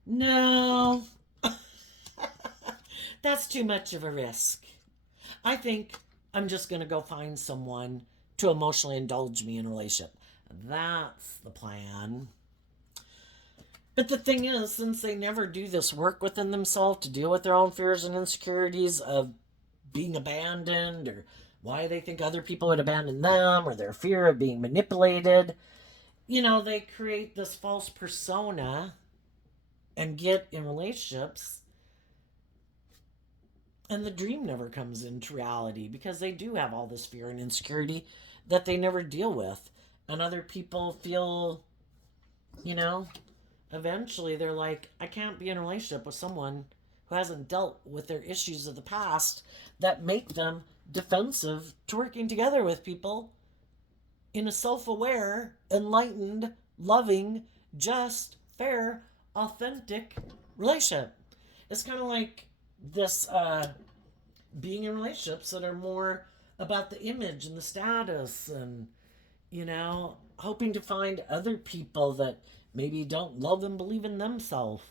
No. That's too much of a risk. I think I'm just going to go find someone to emotionally indulge me in a relationship. That's the plan. But the thing is, since they never do this work within themselves to deal with their own fears and insecurities of being abandoned, or why they think other people would abandon them, or their fear of being manipulated, they create this false persona and get in relationships, and the dream never comes into reality because they do have all this fear and insecurity that they never deal with. And other people feel, eventually they're like, I can't be in a relationship with someone who hasn't dealt with their issues of the past that make them defensive to working together with people in a self-aware, enlightened, loving, just, fair, authentic relationship. It's kind of like this being in relationships that are more about the image and the status and, hoping to find other people that maybe don't love and believe in themselves.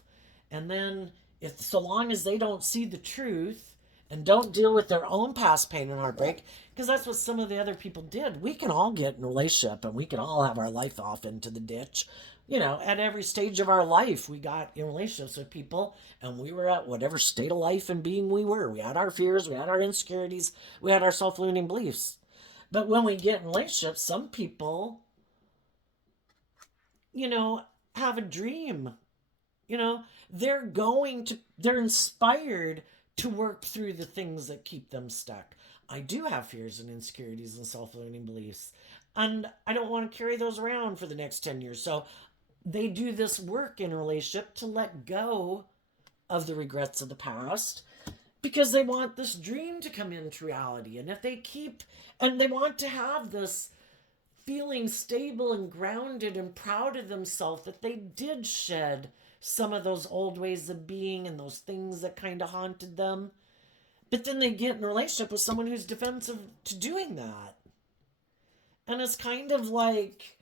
And then, if so long as they don't see the truth and don't deal with their own past pain and heartbreak, because that's what some of the other people did. We can all get in a relationship and we can all have our life off into the ditch. At every stage of our life, we got in relationships with people and we were at whatever state of life and being we were. We had our fears, we had our insecurities, we had our self-limiting beliefs. But when we get in relationships, some people, have a dream. They're inspired to work through the things that keep them stuck. I do have fears and insecurities and self-limiting beliefs, and I don't want to carry those around for the next 10 years. So they do this work in a relationship to let go of the regrets of the past because they want this dream to come into reality. And if they want to have this feeling stable and grounded and proud of themselves that they did shed some of those old ways of being and those things that kind of haunted them. But then they get in a relationship with someone who's defensive to doing that. And it's kind of like,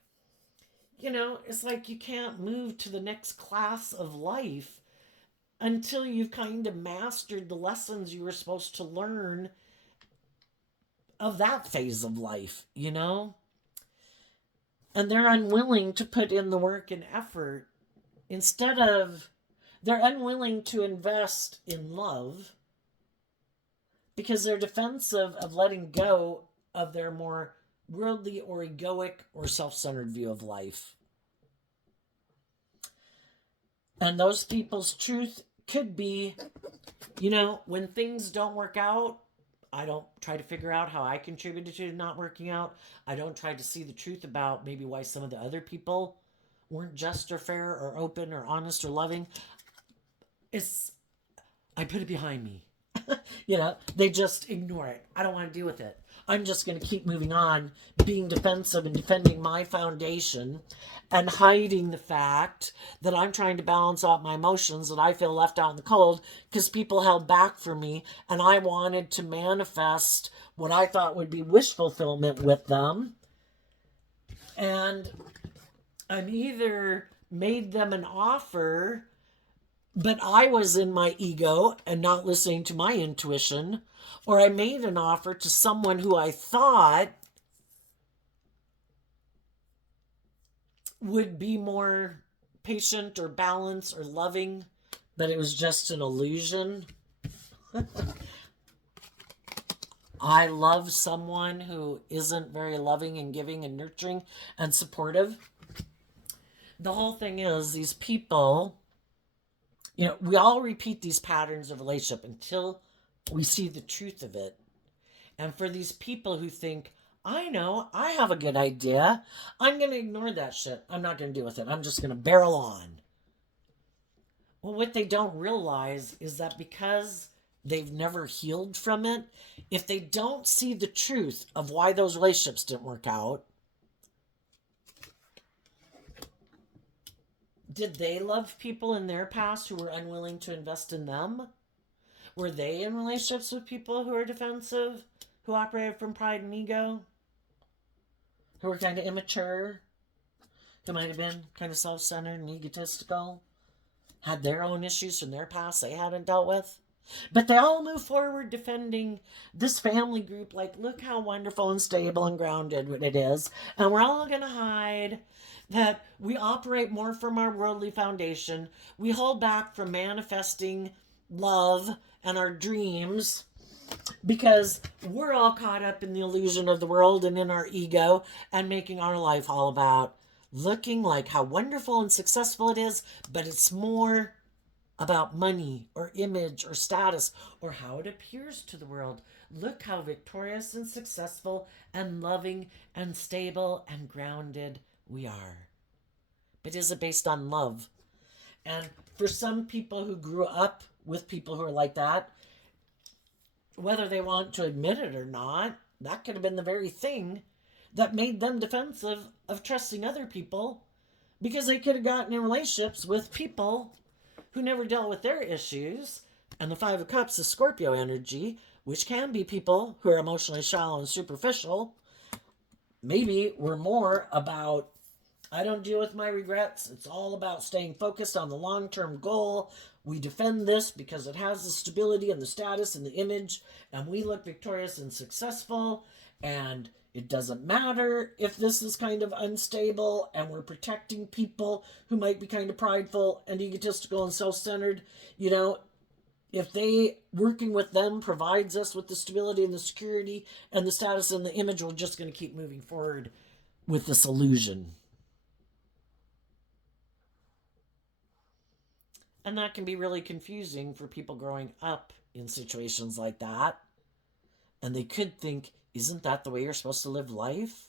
it's like you can't move to the next class of life until you've kind of mastered the lessons you were supposed to learn of that phase of life. And they're unwilling to put in the work and effort. They're unwilling to invest in love because they're defensive of letting go of their more worldly or egoic or self-centered view of life. And those people's truth could be, when things don't work out, I don't try to figure out how I contributed to it not working out. I don't try to see the truth about maybe why some of the other people weren't just or fair or open or honest or loving. I put it behind me. They just ignore it. I don't want to deal with it. I'm just going to keep moving on, being defensive and defending my foundation and hiding the fact that I'm trying to balance out my emotions, that I feel left out in the cold because people held back from me and I wanted to manifest what I thought would be wish fulfillment with them. And I'm either made them an offer, but I was in my ego and not listening to my intuition, or I made an offer to someone who I thought would be more patient or balanced or loving, but it was just an illusion. I love someone who isn't very loving and giving and nurturing and supportive. The whole thing is, these people, we all repeat these patterns of relationship until we see the truth of it. And for these people who think, I know, I have a good idea, I'm going to ignore that shit. I'm not going to deal with it. I'm just going to barrel on. Well, what they don't realize is that because they've never healed from it, if they don't see the truth of why those relationships didn't work out, did they love people in their past who were unwilling to invest in them? Were they in relationships with people who are defensive, who operated from pride and ego, who were kind of immature, who might have been kind of self-centered and egotistical, had their own issues from their past they hadn't dealt with? But they all move forward defending this family group like, look how wonderful and stable and grounded it is. And we're all going to hide that we operate more from our worldly foundation. We hold back from manifesting love and our dreams because we're all caught up in the illusion of the world and in our ego and making our life all about looking like how wonderful and successful it is, but it's more about money or image or status or how it appears to the world. Look how victorious and successful and loving and stable and grounded we are. But is it based on love? And for some people who grew up with people who are like that, whether they want to admit it or not, that could have been the very thing that made them defensive of trusting other people, because they could have gotten in relationships with people who never dealt with their issues. And the Five of Cups is Scorpio energy, which can be people who are emotionally shallow and superficial. Maybe we're more about, I don't deal with my regrets. It's all about staying focused on the long-term goal. We defend this because it has the stability and the status and the image, and we look victorious and successful, and it doesn't matter if this is kind of unstable, and we're protecting people who might be kind of prideful and egotistical and self-centered. If they, working with them, provides us with the stability and the security and the status and the image, we're just going to keep moving forward with this illusion. And that can be really confusing for people growing up in situations like that. And they could think, isn't that the way you're supposed to live life?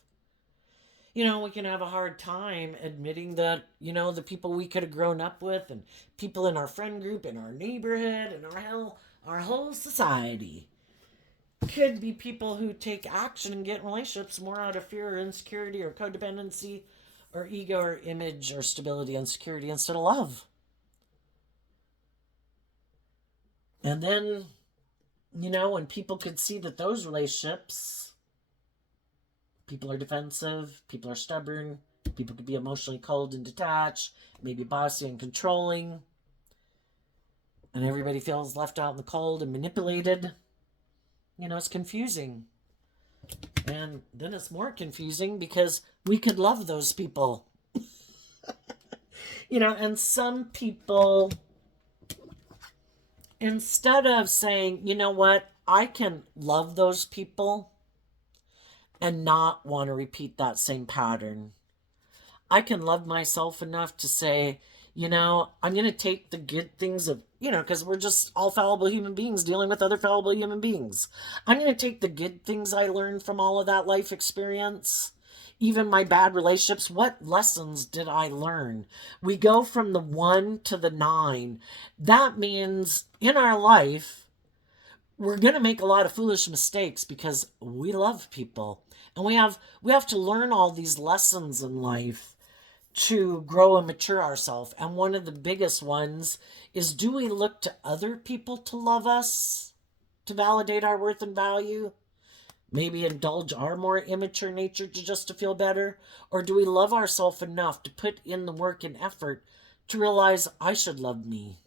We can have a hard time admitting that, the people we could have grown up with and people in our friend group, in our neighborhood, and our whole society could be people who take action and get in relationships more out of fear or insecurity or codependency or ego or image or stability and security instead of love. And then, when people could see that those relationships, people are defensive, people are stubborn, people could be emotionally cold and detached, maybe bossy and controlling, and everybody feels left out in the cold and manipulated, it's confusing. And then it's more confusing because we could love those people. And some people, instead of saying, you know what, I can love those people and not want to repeat that same pattern. I can love myself enough to say, I'm going to take the good things of, because we're just all fallible human beings dealing with other fallible human beings. I'm going to take the good things I learned from all of that life experience, even my bad relationships. What lessons did I learn? We go from the 1 to the 9. That means in our life, we're going to make a lot of foolish mistakes because we love people. And we have to learn all these lessons in life to grow and mature ourselves. And one of the biggest ones is, do we look to other people to love us, to validate our worth and value? Maybe indulge our more immature nature just to feel better? Or do we love ourselves enough to put in the work and effort to realize I should love me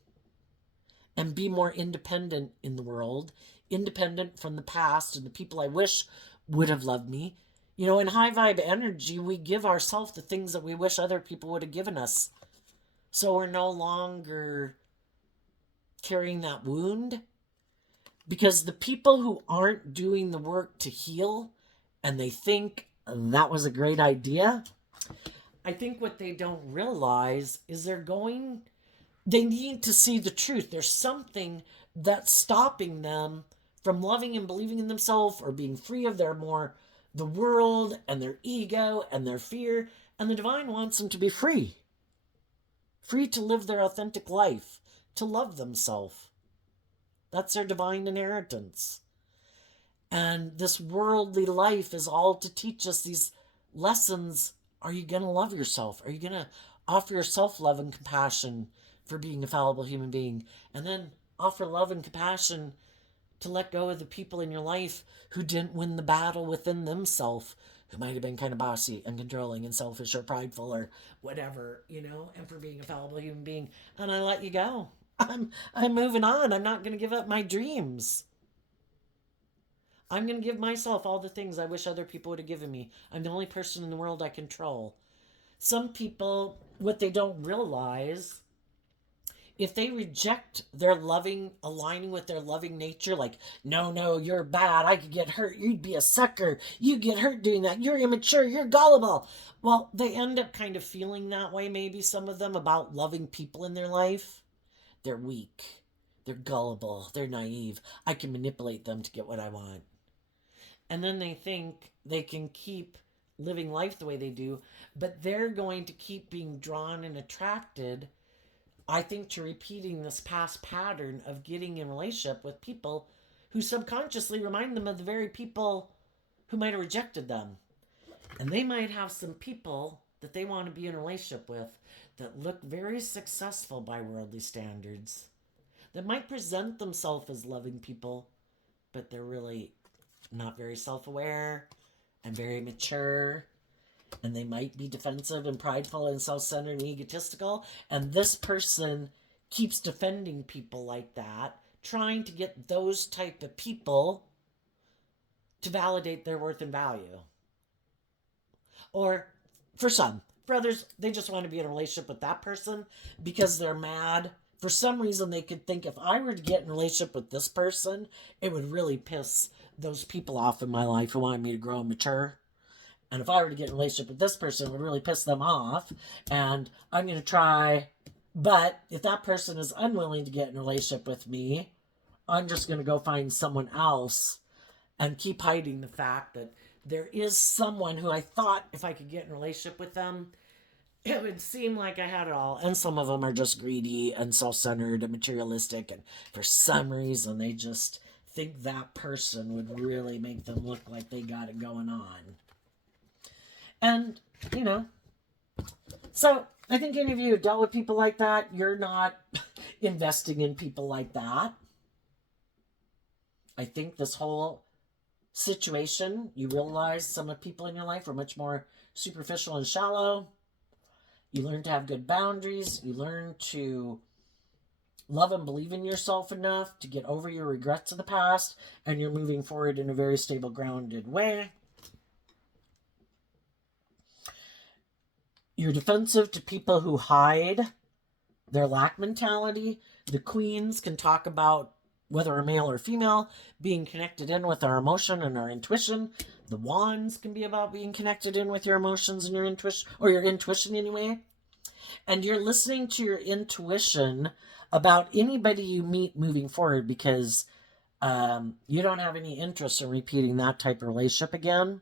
and be more independent in the world, independent from the past and the people I wish would have loved me? In high vibe energy, we give ourselves the things that we wish other people would have given us. So we're no longer carrying that wound. Because the people who aren't doing the work to heal and they think that was a great idea, I think what they don't realize is they need to see the truth. There's something that's stopping them from loving and believing in themselves or being free of the world and their ego and their fear. And the divine wants them to be free to live their authentic life, to love themselves. That's their divine inheritance. And this worldly life is all to teach us these lessons. Are you going to love yourself? Are you going to offer yourself love and compassion for being a fallible human being? And then offer love and compassion to let go of the people in your life who didn't win the battle within themselves, who might have been kind of bossy and controlling and selfish or prideful or whatever, and for being a fallible human being. And I let you go. I'm moving on. I'm not going to give up my dreams. I'm going to give myself all the things I wish other people would have given me. I'm the only person in the world I control. Some people, what they don't realize, if they reject their loving, aligning with their loving nature, like, no, you're bad, I could get hurt, you'd be a sucker, you get hurt doing that, you're immature, you're gullible. Well, they end up kind of feeling that way, maybe some of them, about loving people in their life. They're weak, they're gullible, they're naive. I can manipulate them to get what I want. And then they think they can keep living life the way they do, but they're going to keep being drawn and attracted, I think, to repeating this past pattern of getting in relationship with people who subconsciously remind them of the very people who might have rejected them. And they might have some people that they want to be in a relationship with that look very successful by worldly standards, that might present themselves as loving people, but they're really not very self-aware and very mature, and they might be defensive and prideful and self-centered and egotistical. And this person keeps defending people like that, trying to get those type of people to validate their worth and value. Or for some, for others, they just want to be in a relationship with that person because they're mad. For some reason, they could think, if I were to get in a relationship with this person, it would really piss those people off in my life who wanted me to grow and mature. And if I were to get in a relationship with this person, it would really piss them off. And I'm going to try. But if that person is unwilling to get in a relationship with me, I'm just going to go find someone else and keep hiding the fact that there is someone who I thought if I could get in a relationship with them, it would seem like I had it all. And some of them are just greedy and self-centered and materialistic. And for some reason, they just think that person would really make them look like they got it going on. And, so I think any of you dealt with people like that, you're not investing in people like that. I think this whole situation, you realize some of people in your life are much more superficial and shallow. You learn to have good boundaries. You learn to love and believe in yourself enough to get over your regrets of the past, and you're moving forward in a very stable, grounded way. You're defensive to people who hide their lack mentality. The queens can talk about whether we're male or female, being connected in with our emotion and our intuition. The wands can be about being connected in with your emotions and your intuition, or your intuition anyway. And you're listening to your intuition about anybody you meet moving forward, because you don't have any interest in repeating that type of relationship again.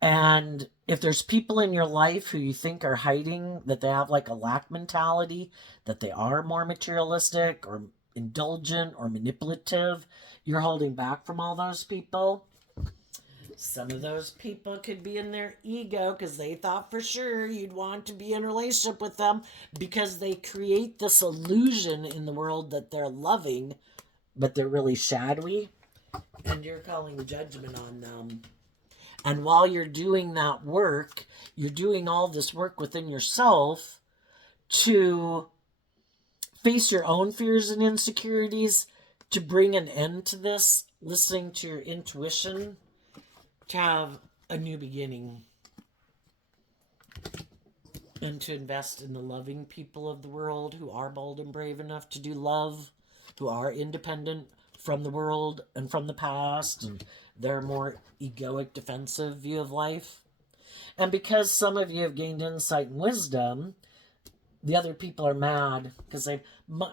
And if there's people in your life who you think are hiding, that they have like a lack mentality, that they are more materialistic or indulgent or manipulative, you're holding back from all those people. Some of those people could be in their ego because they thought for sure you'd want to be in a relationship with them, because they create this illusion in the world that they're loving, but they're really shadowy, and you're calling judgment on them. And while you're doing that work, you're doing all this work within yourself to face your own fears and insecurities, to bring an end to this, listening to your intuition, to have a new beginning, and to invest in the loving people of the world who are bold and brave enough to do love, who are independent from the world and from the past, and their more egoic, defensive view of life. And because some of you have gained insight and wisdom, the other people are mad because they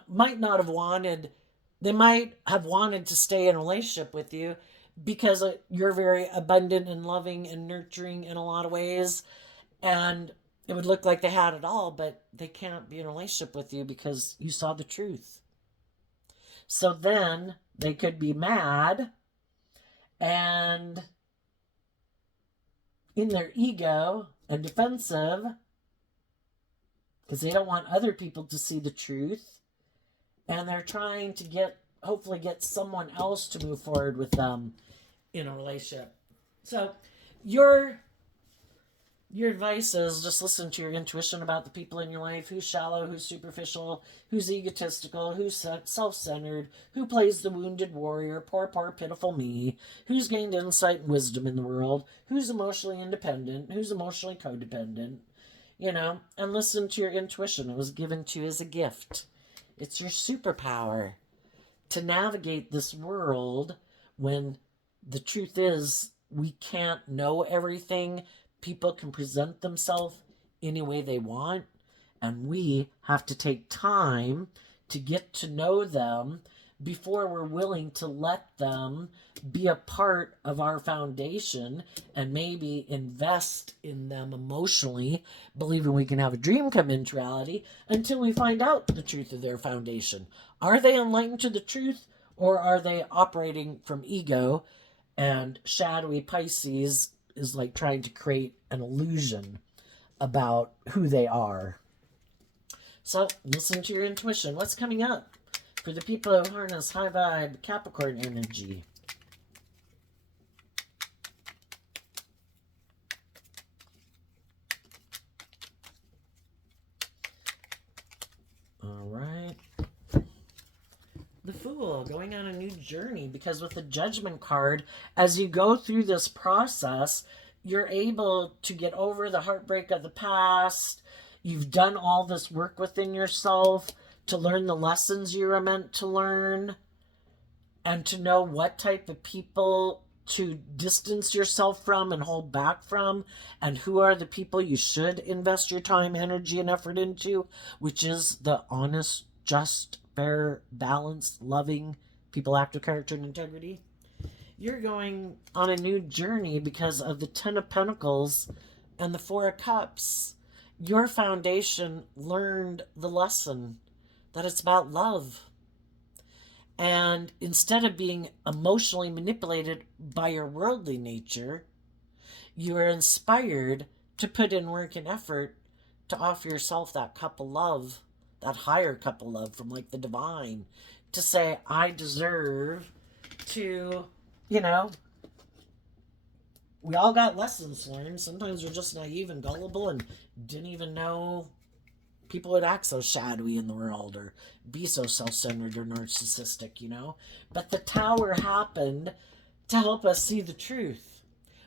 might not have wanted, they might have wanted to stay in a relationship with you because you're very abundant and loving and nurturing in a lot of ways. And it would look like they had it all, but they can't be in a relationship with you because you saw the truth. So then they could be mad and in their ego and defensive because they don't want other people to see the truth, and they're trying to hopefully get someone else to move forward with them in a relationship. So your advice is just listen to your intuition about the people in your life, who's shallow, who's superficial, who's egotistical, who's self-centered, who plays the wounded warrior, poor, pitiful me, who's gained insight and wisdom in the world, who's emotionally independent, who's emotionally codependent, and listen to your intuition. It was given to you as a gift. It's your superpower to navigate this world when the truth is we can't know everything. People can present themselves any way they want, and we have to take time to get to know them before we're willing to let them be a part of our foundation and maybe invest in them emotionally, believing we can have a dream come into reality, until we find out the truth of their foundation. Are they enlightened to the truth, or are they operating from ego? And shadowy Pisces is like trying to create an illusion about who they are. So listen to your intuition. What's coming up for the people who harness high vibe Capricorn energy? All right. The Fool, going on a new journey, because with the Judgment card, as you go through this process, you're able to get over the heartbreak of the past. You've done all this work within yourself to learn the lessons you were meant to learn, and to know what type of people to distance yourself from and hold back from, and who are the people you should invest your time, energy, and effort into, which is the honest, just, fair, balanced, loving people, active character, and integrity. You're going on a new journey because of the Ten of Pentacles and the Four of Cups. Your foundation learned the lesson that it's about love. And instead of being emotionally manipulated by your worldly nature, you are inspired to put in work and effort to offer yourself that cup of love, that higher cup of love from like the divine, to say, I deserve to, you know, we all got lessons learned. Sometimes we're just naive and gullible and didn't even know people would act so shadowy in the world or be so self-centered or narcissistic, you know. But the tower happened to help us see the truth.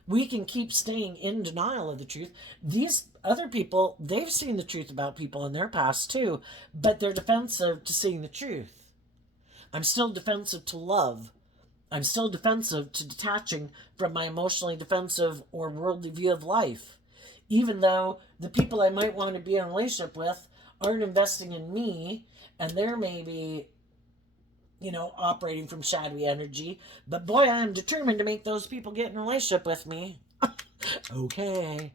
We can keep staying in denial of the truth. These other people, they've seen the truth about people in their past too, but they're defensive to seeing the truth. I'm still defensive to love. I'm still defensive to detaching from my emotionally defensive or worldly view of life. Even though the people I might want to be in a relationship with aren't investing in me, and they're maybe, you know, operating from shadowy energy, but boy, I am determined to make those people get in a relationship with me. Okay.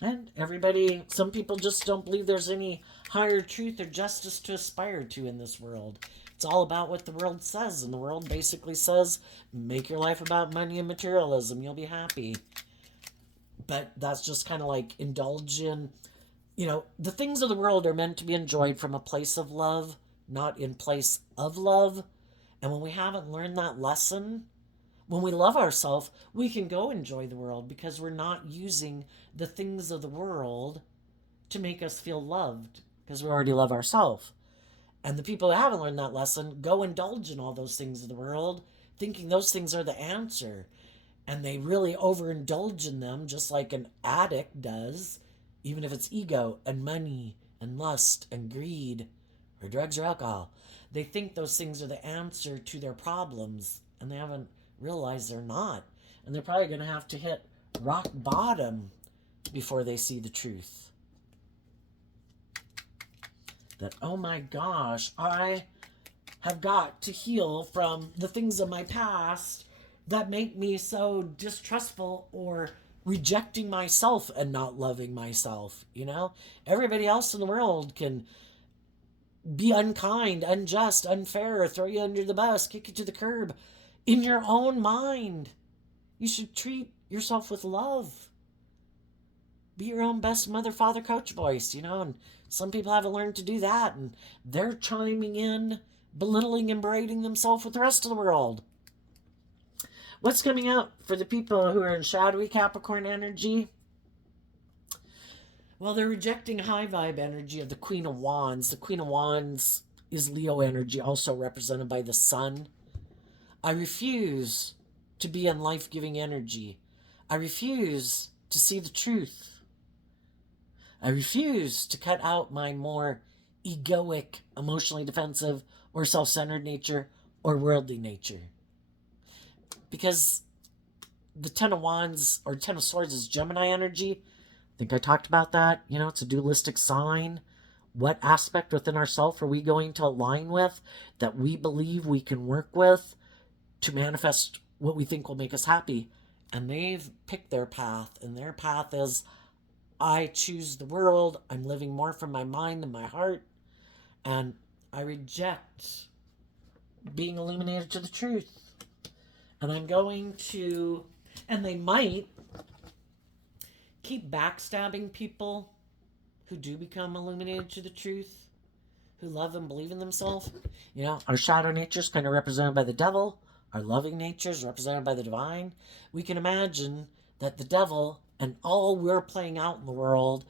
And everybody, some people just don't believe there's any higher truth or justice to aspire to in this world. It's all about what the world says, and the world basically says, make your life about money and materialism, you'll be happy. But that's just kind of like indulge in, you know, the things of the world are meant to be enjoyed from a place of love, not in place of love. And when we haven't learned that lesson, when we love ourselves, we can go enjoy the world because we're not using the things of the world to make us feel loved because we already love ourselves. And the people who haven't learned that lesson go indulge in all those things of the world, thinking those things are the answer. And they really overindulge in them, just like an addict does, even if it's ego and money and lust and greed or drugs or alcohol. They think those things are the answer to their problems, and they haven't realized they're not. And they're probably going to have to hit rock bottom before they see the truth. That, oh my gosh, I have got to heal from the things of my past that make me so distrustful or rejecting myself and not loving myself, you know? Everybody else in the world can be unkind, unjust, unfair, throw you under the bus, kick you to the curb. In your own mind, you should treat yourself with love. Be your own best mother, father, coach voice, you know? And some people haven't learned to do that, and they're chiming in, belittling and berating themselves with the rest of the world. What's coming out for the people who are in shadowy Capricorn energy? Well, they're rejecting high vibe energy of the Queen of Wands. The Queen of Wands is Leo energy, also represented by the Sun. I refuse to be in life-giving energy. I refuse to see the truth. I refuse to cut out my more egoic, emotionally defensive, or self-centered nature, or worldly nature. Because the Ten of Wands, or Ten of Swords, is Gemini energy. I think I talked about that. You know, it's a dualistic sign. What aspect within ourselves are we going to align with that we believe we can work with to manifest what we think will make us happy? And they've picked their path, and their path is, I choose the world. I'm living more from my mind than my heart. And I reject being illuminated to the truth. And I'm going to, and they might keep backstabbing people who do become illuminated to the truth, who love and believe in themselves. You know, our shadow nature is kind of represented by the devil. Our loving nature is represented by the divine. We can imagine that the devil and all we're playing out in the world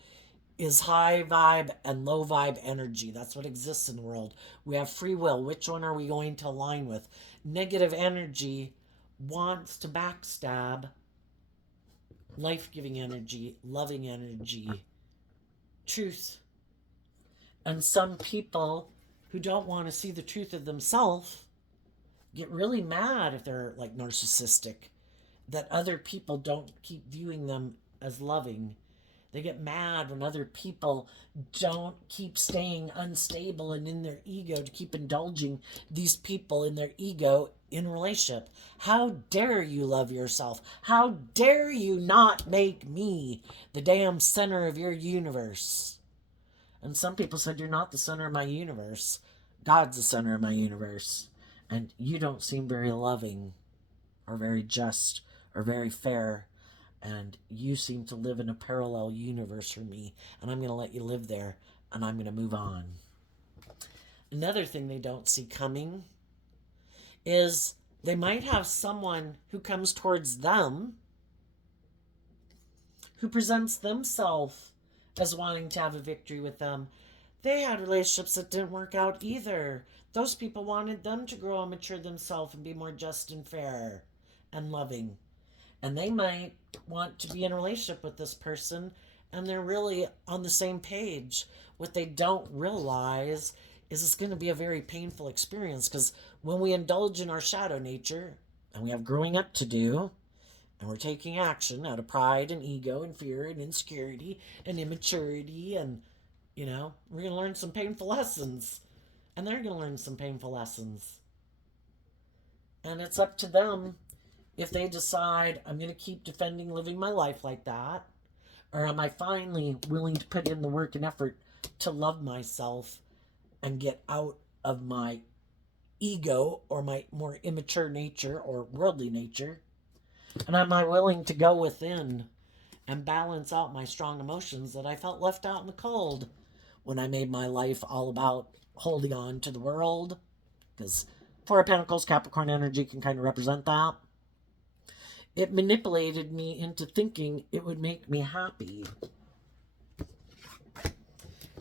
is high vibe and low vibe energy. That's what exists in the world. We have free will. Which one are we going to align with? Negative energy wants to backstab life-giving energy, loving energy, truth. And some people who don't want to see the truth of themselves get really mad if they're like narcissistic, that other people don't keep viewing them as loving. They get mad when other people don't keep staying unstable and in their ego to keep indulging these people in their ego in a relationship. How dare you love yourself? How dare you not make me the damn center of your universe? And some people said, you're not the center of my universe. God's the center of my universe. And you don't seem very loving or very just or very fair. And you seem to live in a parallel universe for me, and I'm going to let you live there, and I'm going to move on. Another thing they don't see coming is they might have someone who comes towards them who presents themselves as wanting to have a victory with them. They had relationships that didn't work out either. Those people wanted them to grow and mature themselves and be more just and fair and loving. And they might want to be in a relationship with this person and they're really on the same page. What they don't realize is it's going to be a very painful experience, because when we indulge in our shadow nature and we have growing up to do, and we're taking action out of pride and ego and fear and insecurity and immaturity, and we're going to learn some painful lessons, and they're going to learn some painful lessons, and it's up to them if they decide, I'm going to keep defending living my life like that, or am I finally willing to put in the work and effort to love myself and get out of my ego or my more immature nature or worldly nature? And am I willing to go within and balance out my strong emotions that I felt left out in the cold when I made my life all about holding on to the world? Because Four of Pentacles, Capricorn energy can kind of represent that. It manipulated me into thinking it would make me happy.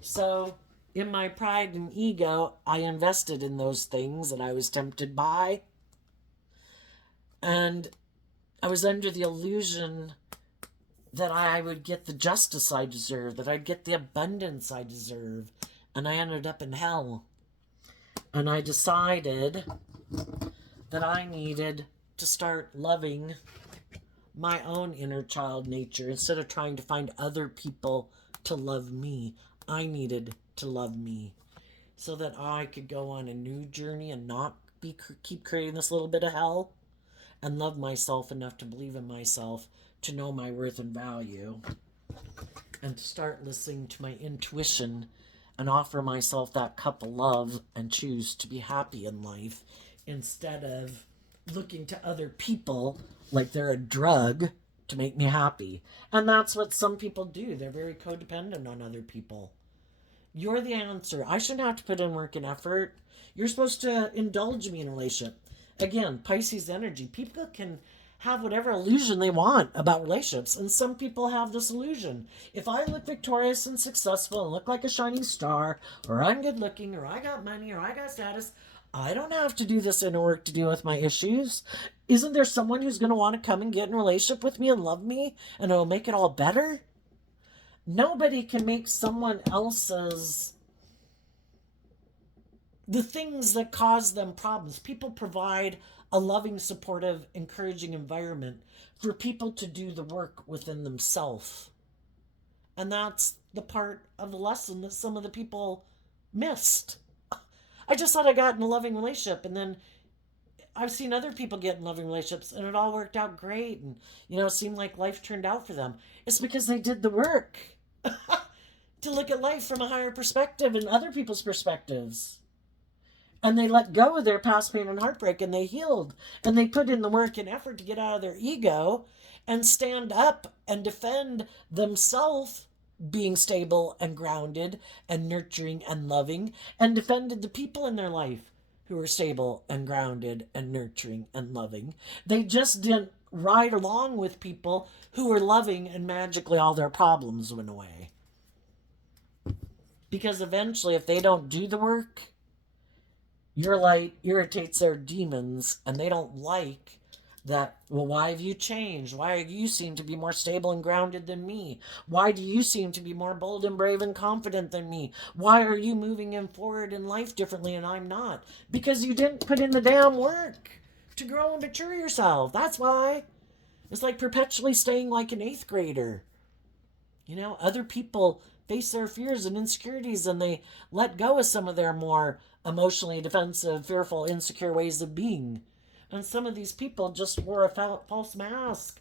So in my pride and ego, I invested in those things that I was tempted by. And I was under the illusion that I would get the justice I deserve, that I'd get the abundance I deserve. And I ended up in hell. And I decided that I needed to start loving my own inner child nature. Instead of trying to find other people to love me, I needed to love me so that I could go on a new journey and not keep creating this little bit of hell, and love myself enough to believe in myself, to know my worth and value, and to start listening to my intuition and offer myself that cup of love and choose to be happy in life, instead of looking to other people like they're a drug to make me happy. And that's what some people do. They're very codependent on other people. You're the answer. I shouldn't have to put in work and effort. You're supposed to indulge me in a relationship. Again, Pisces energy. People can have whatever illusion they want about relationships, and some people have this illusion. If I look victorious and successful and look like a shining star, or I'm good looking, or I got money, or I got status, I don't have to do this inner work to deal with my issues. Isn't there someone who's going to want to come and get in a relationship with me and love me, and it'll make it all better? Nobody can make someone else's the things that cause them problems. People provide a loving, supportive, encouraging environment for people to do the work within themselves. And that's the part of the lesson that some of the people missed. I just thought I got in a loving relationship, and then I've seen other people get in loving relationships and it all worked out great, and it seemed like life turned out for them. It's because they did the work to look at life from a higher perspective and other people's perspectives. And they let go of their past pain and heartbreak, and they healed, and they put in the work and effort to get out of their ego and stand up and defend themselves, being stable and grounded and nurturing and loving, and defended the people in their life who were stable and grounded and nurturing and loving. They just didn't ride along with people who were loving and magically all their problems went away. Because eventually, if they don't do the work, your light irritates their demons, and they don't like that. Well, why have you changed? Why do you seem to be more stable and grounded than me? Why do you seem to be more bold and brave and confident than me? Why are you moving in forward in life differently and I'm not? Because you didn't put in the damn work to grow and mature yourself. That's why. It's like perpetually staying like an 8th grader. Other people face their fears and insecurities, and they let go of some of their more emotionally defensive, fearful, insecure ways of being. And some of these people just wore a false mask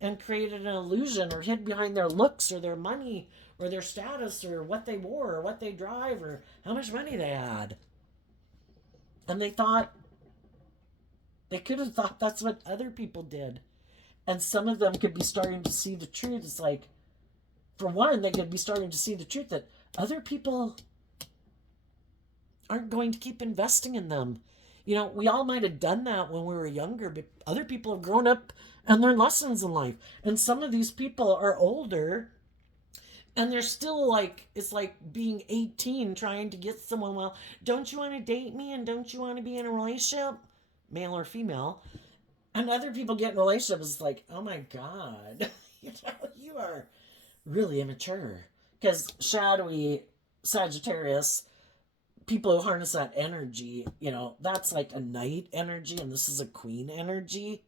and created an illusion, or hid behind their looks or their money or their status or what they wore or what they drive or how much money they had. And they could have thought that's what other people did. And some of them could be starting to see the truth. It's like, for one, they could be starting to see the truth that other people aren't going to keep investing in them. You know, we all might have done that when we were younger, but other people have grown up and learned lessons in life. And some of these people are older and they're still like, it's like being 18 trying to get someone. Well, don't you want to date me and don't you want to be in a relationship, male or female? And other people get in relationships, it's like, oh my god, you are really immature. Because shadowy Sagittarius, people who harness that energy, that's like a knight energy, and this is a queen energy.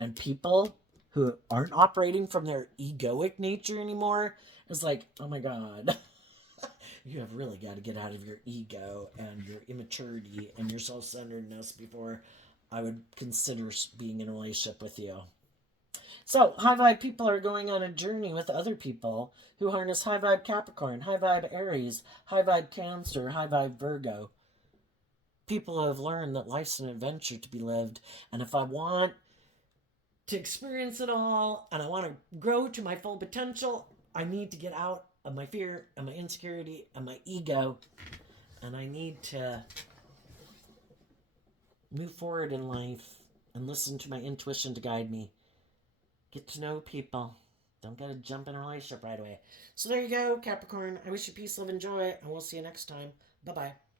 And people who aren't operating from their egoic nature anymore is like, oh my god, you have really got to get out of your ego and your immaturity and your self centeredness before I would consider being in a relationship with you. So, high vibe people are going on a journey with other people who harness high vibe Capricorn, high vibe Aries, high vibe Cancer, high vibe Virgo. People who have learned that life's an adventure to be lived. And if I want to experience it all and I want to grow to my full potential, I need to get out of my fear and my insecurity and my ego. And I need to move forward in life and listen to my intuition to guide me. Get to know people. Don't gotta jump in a relationship right away. So there you go, Capricorn. I wish you peace, love, and joy, and we'll see you next time. Bye bye.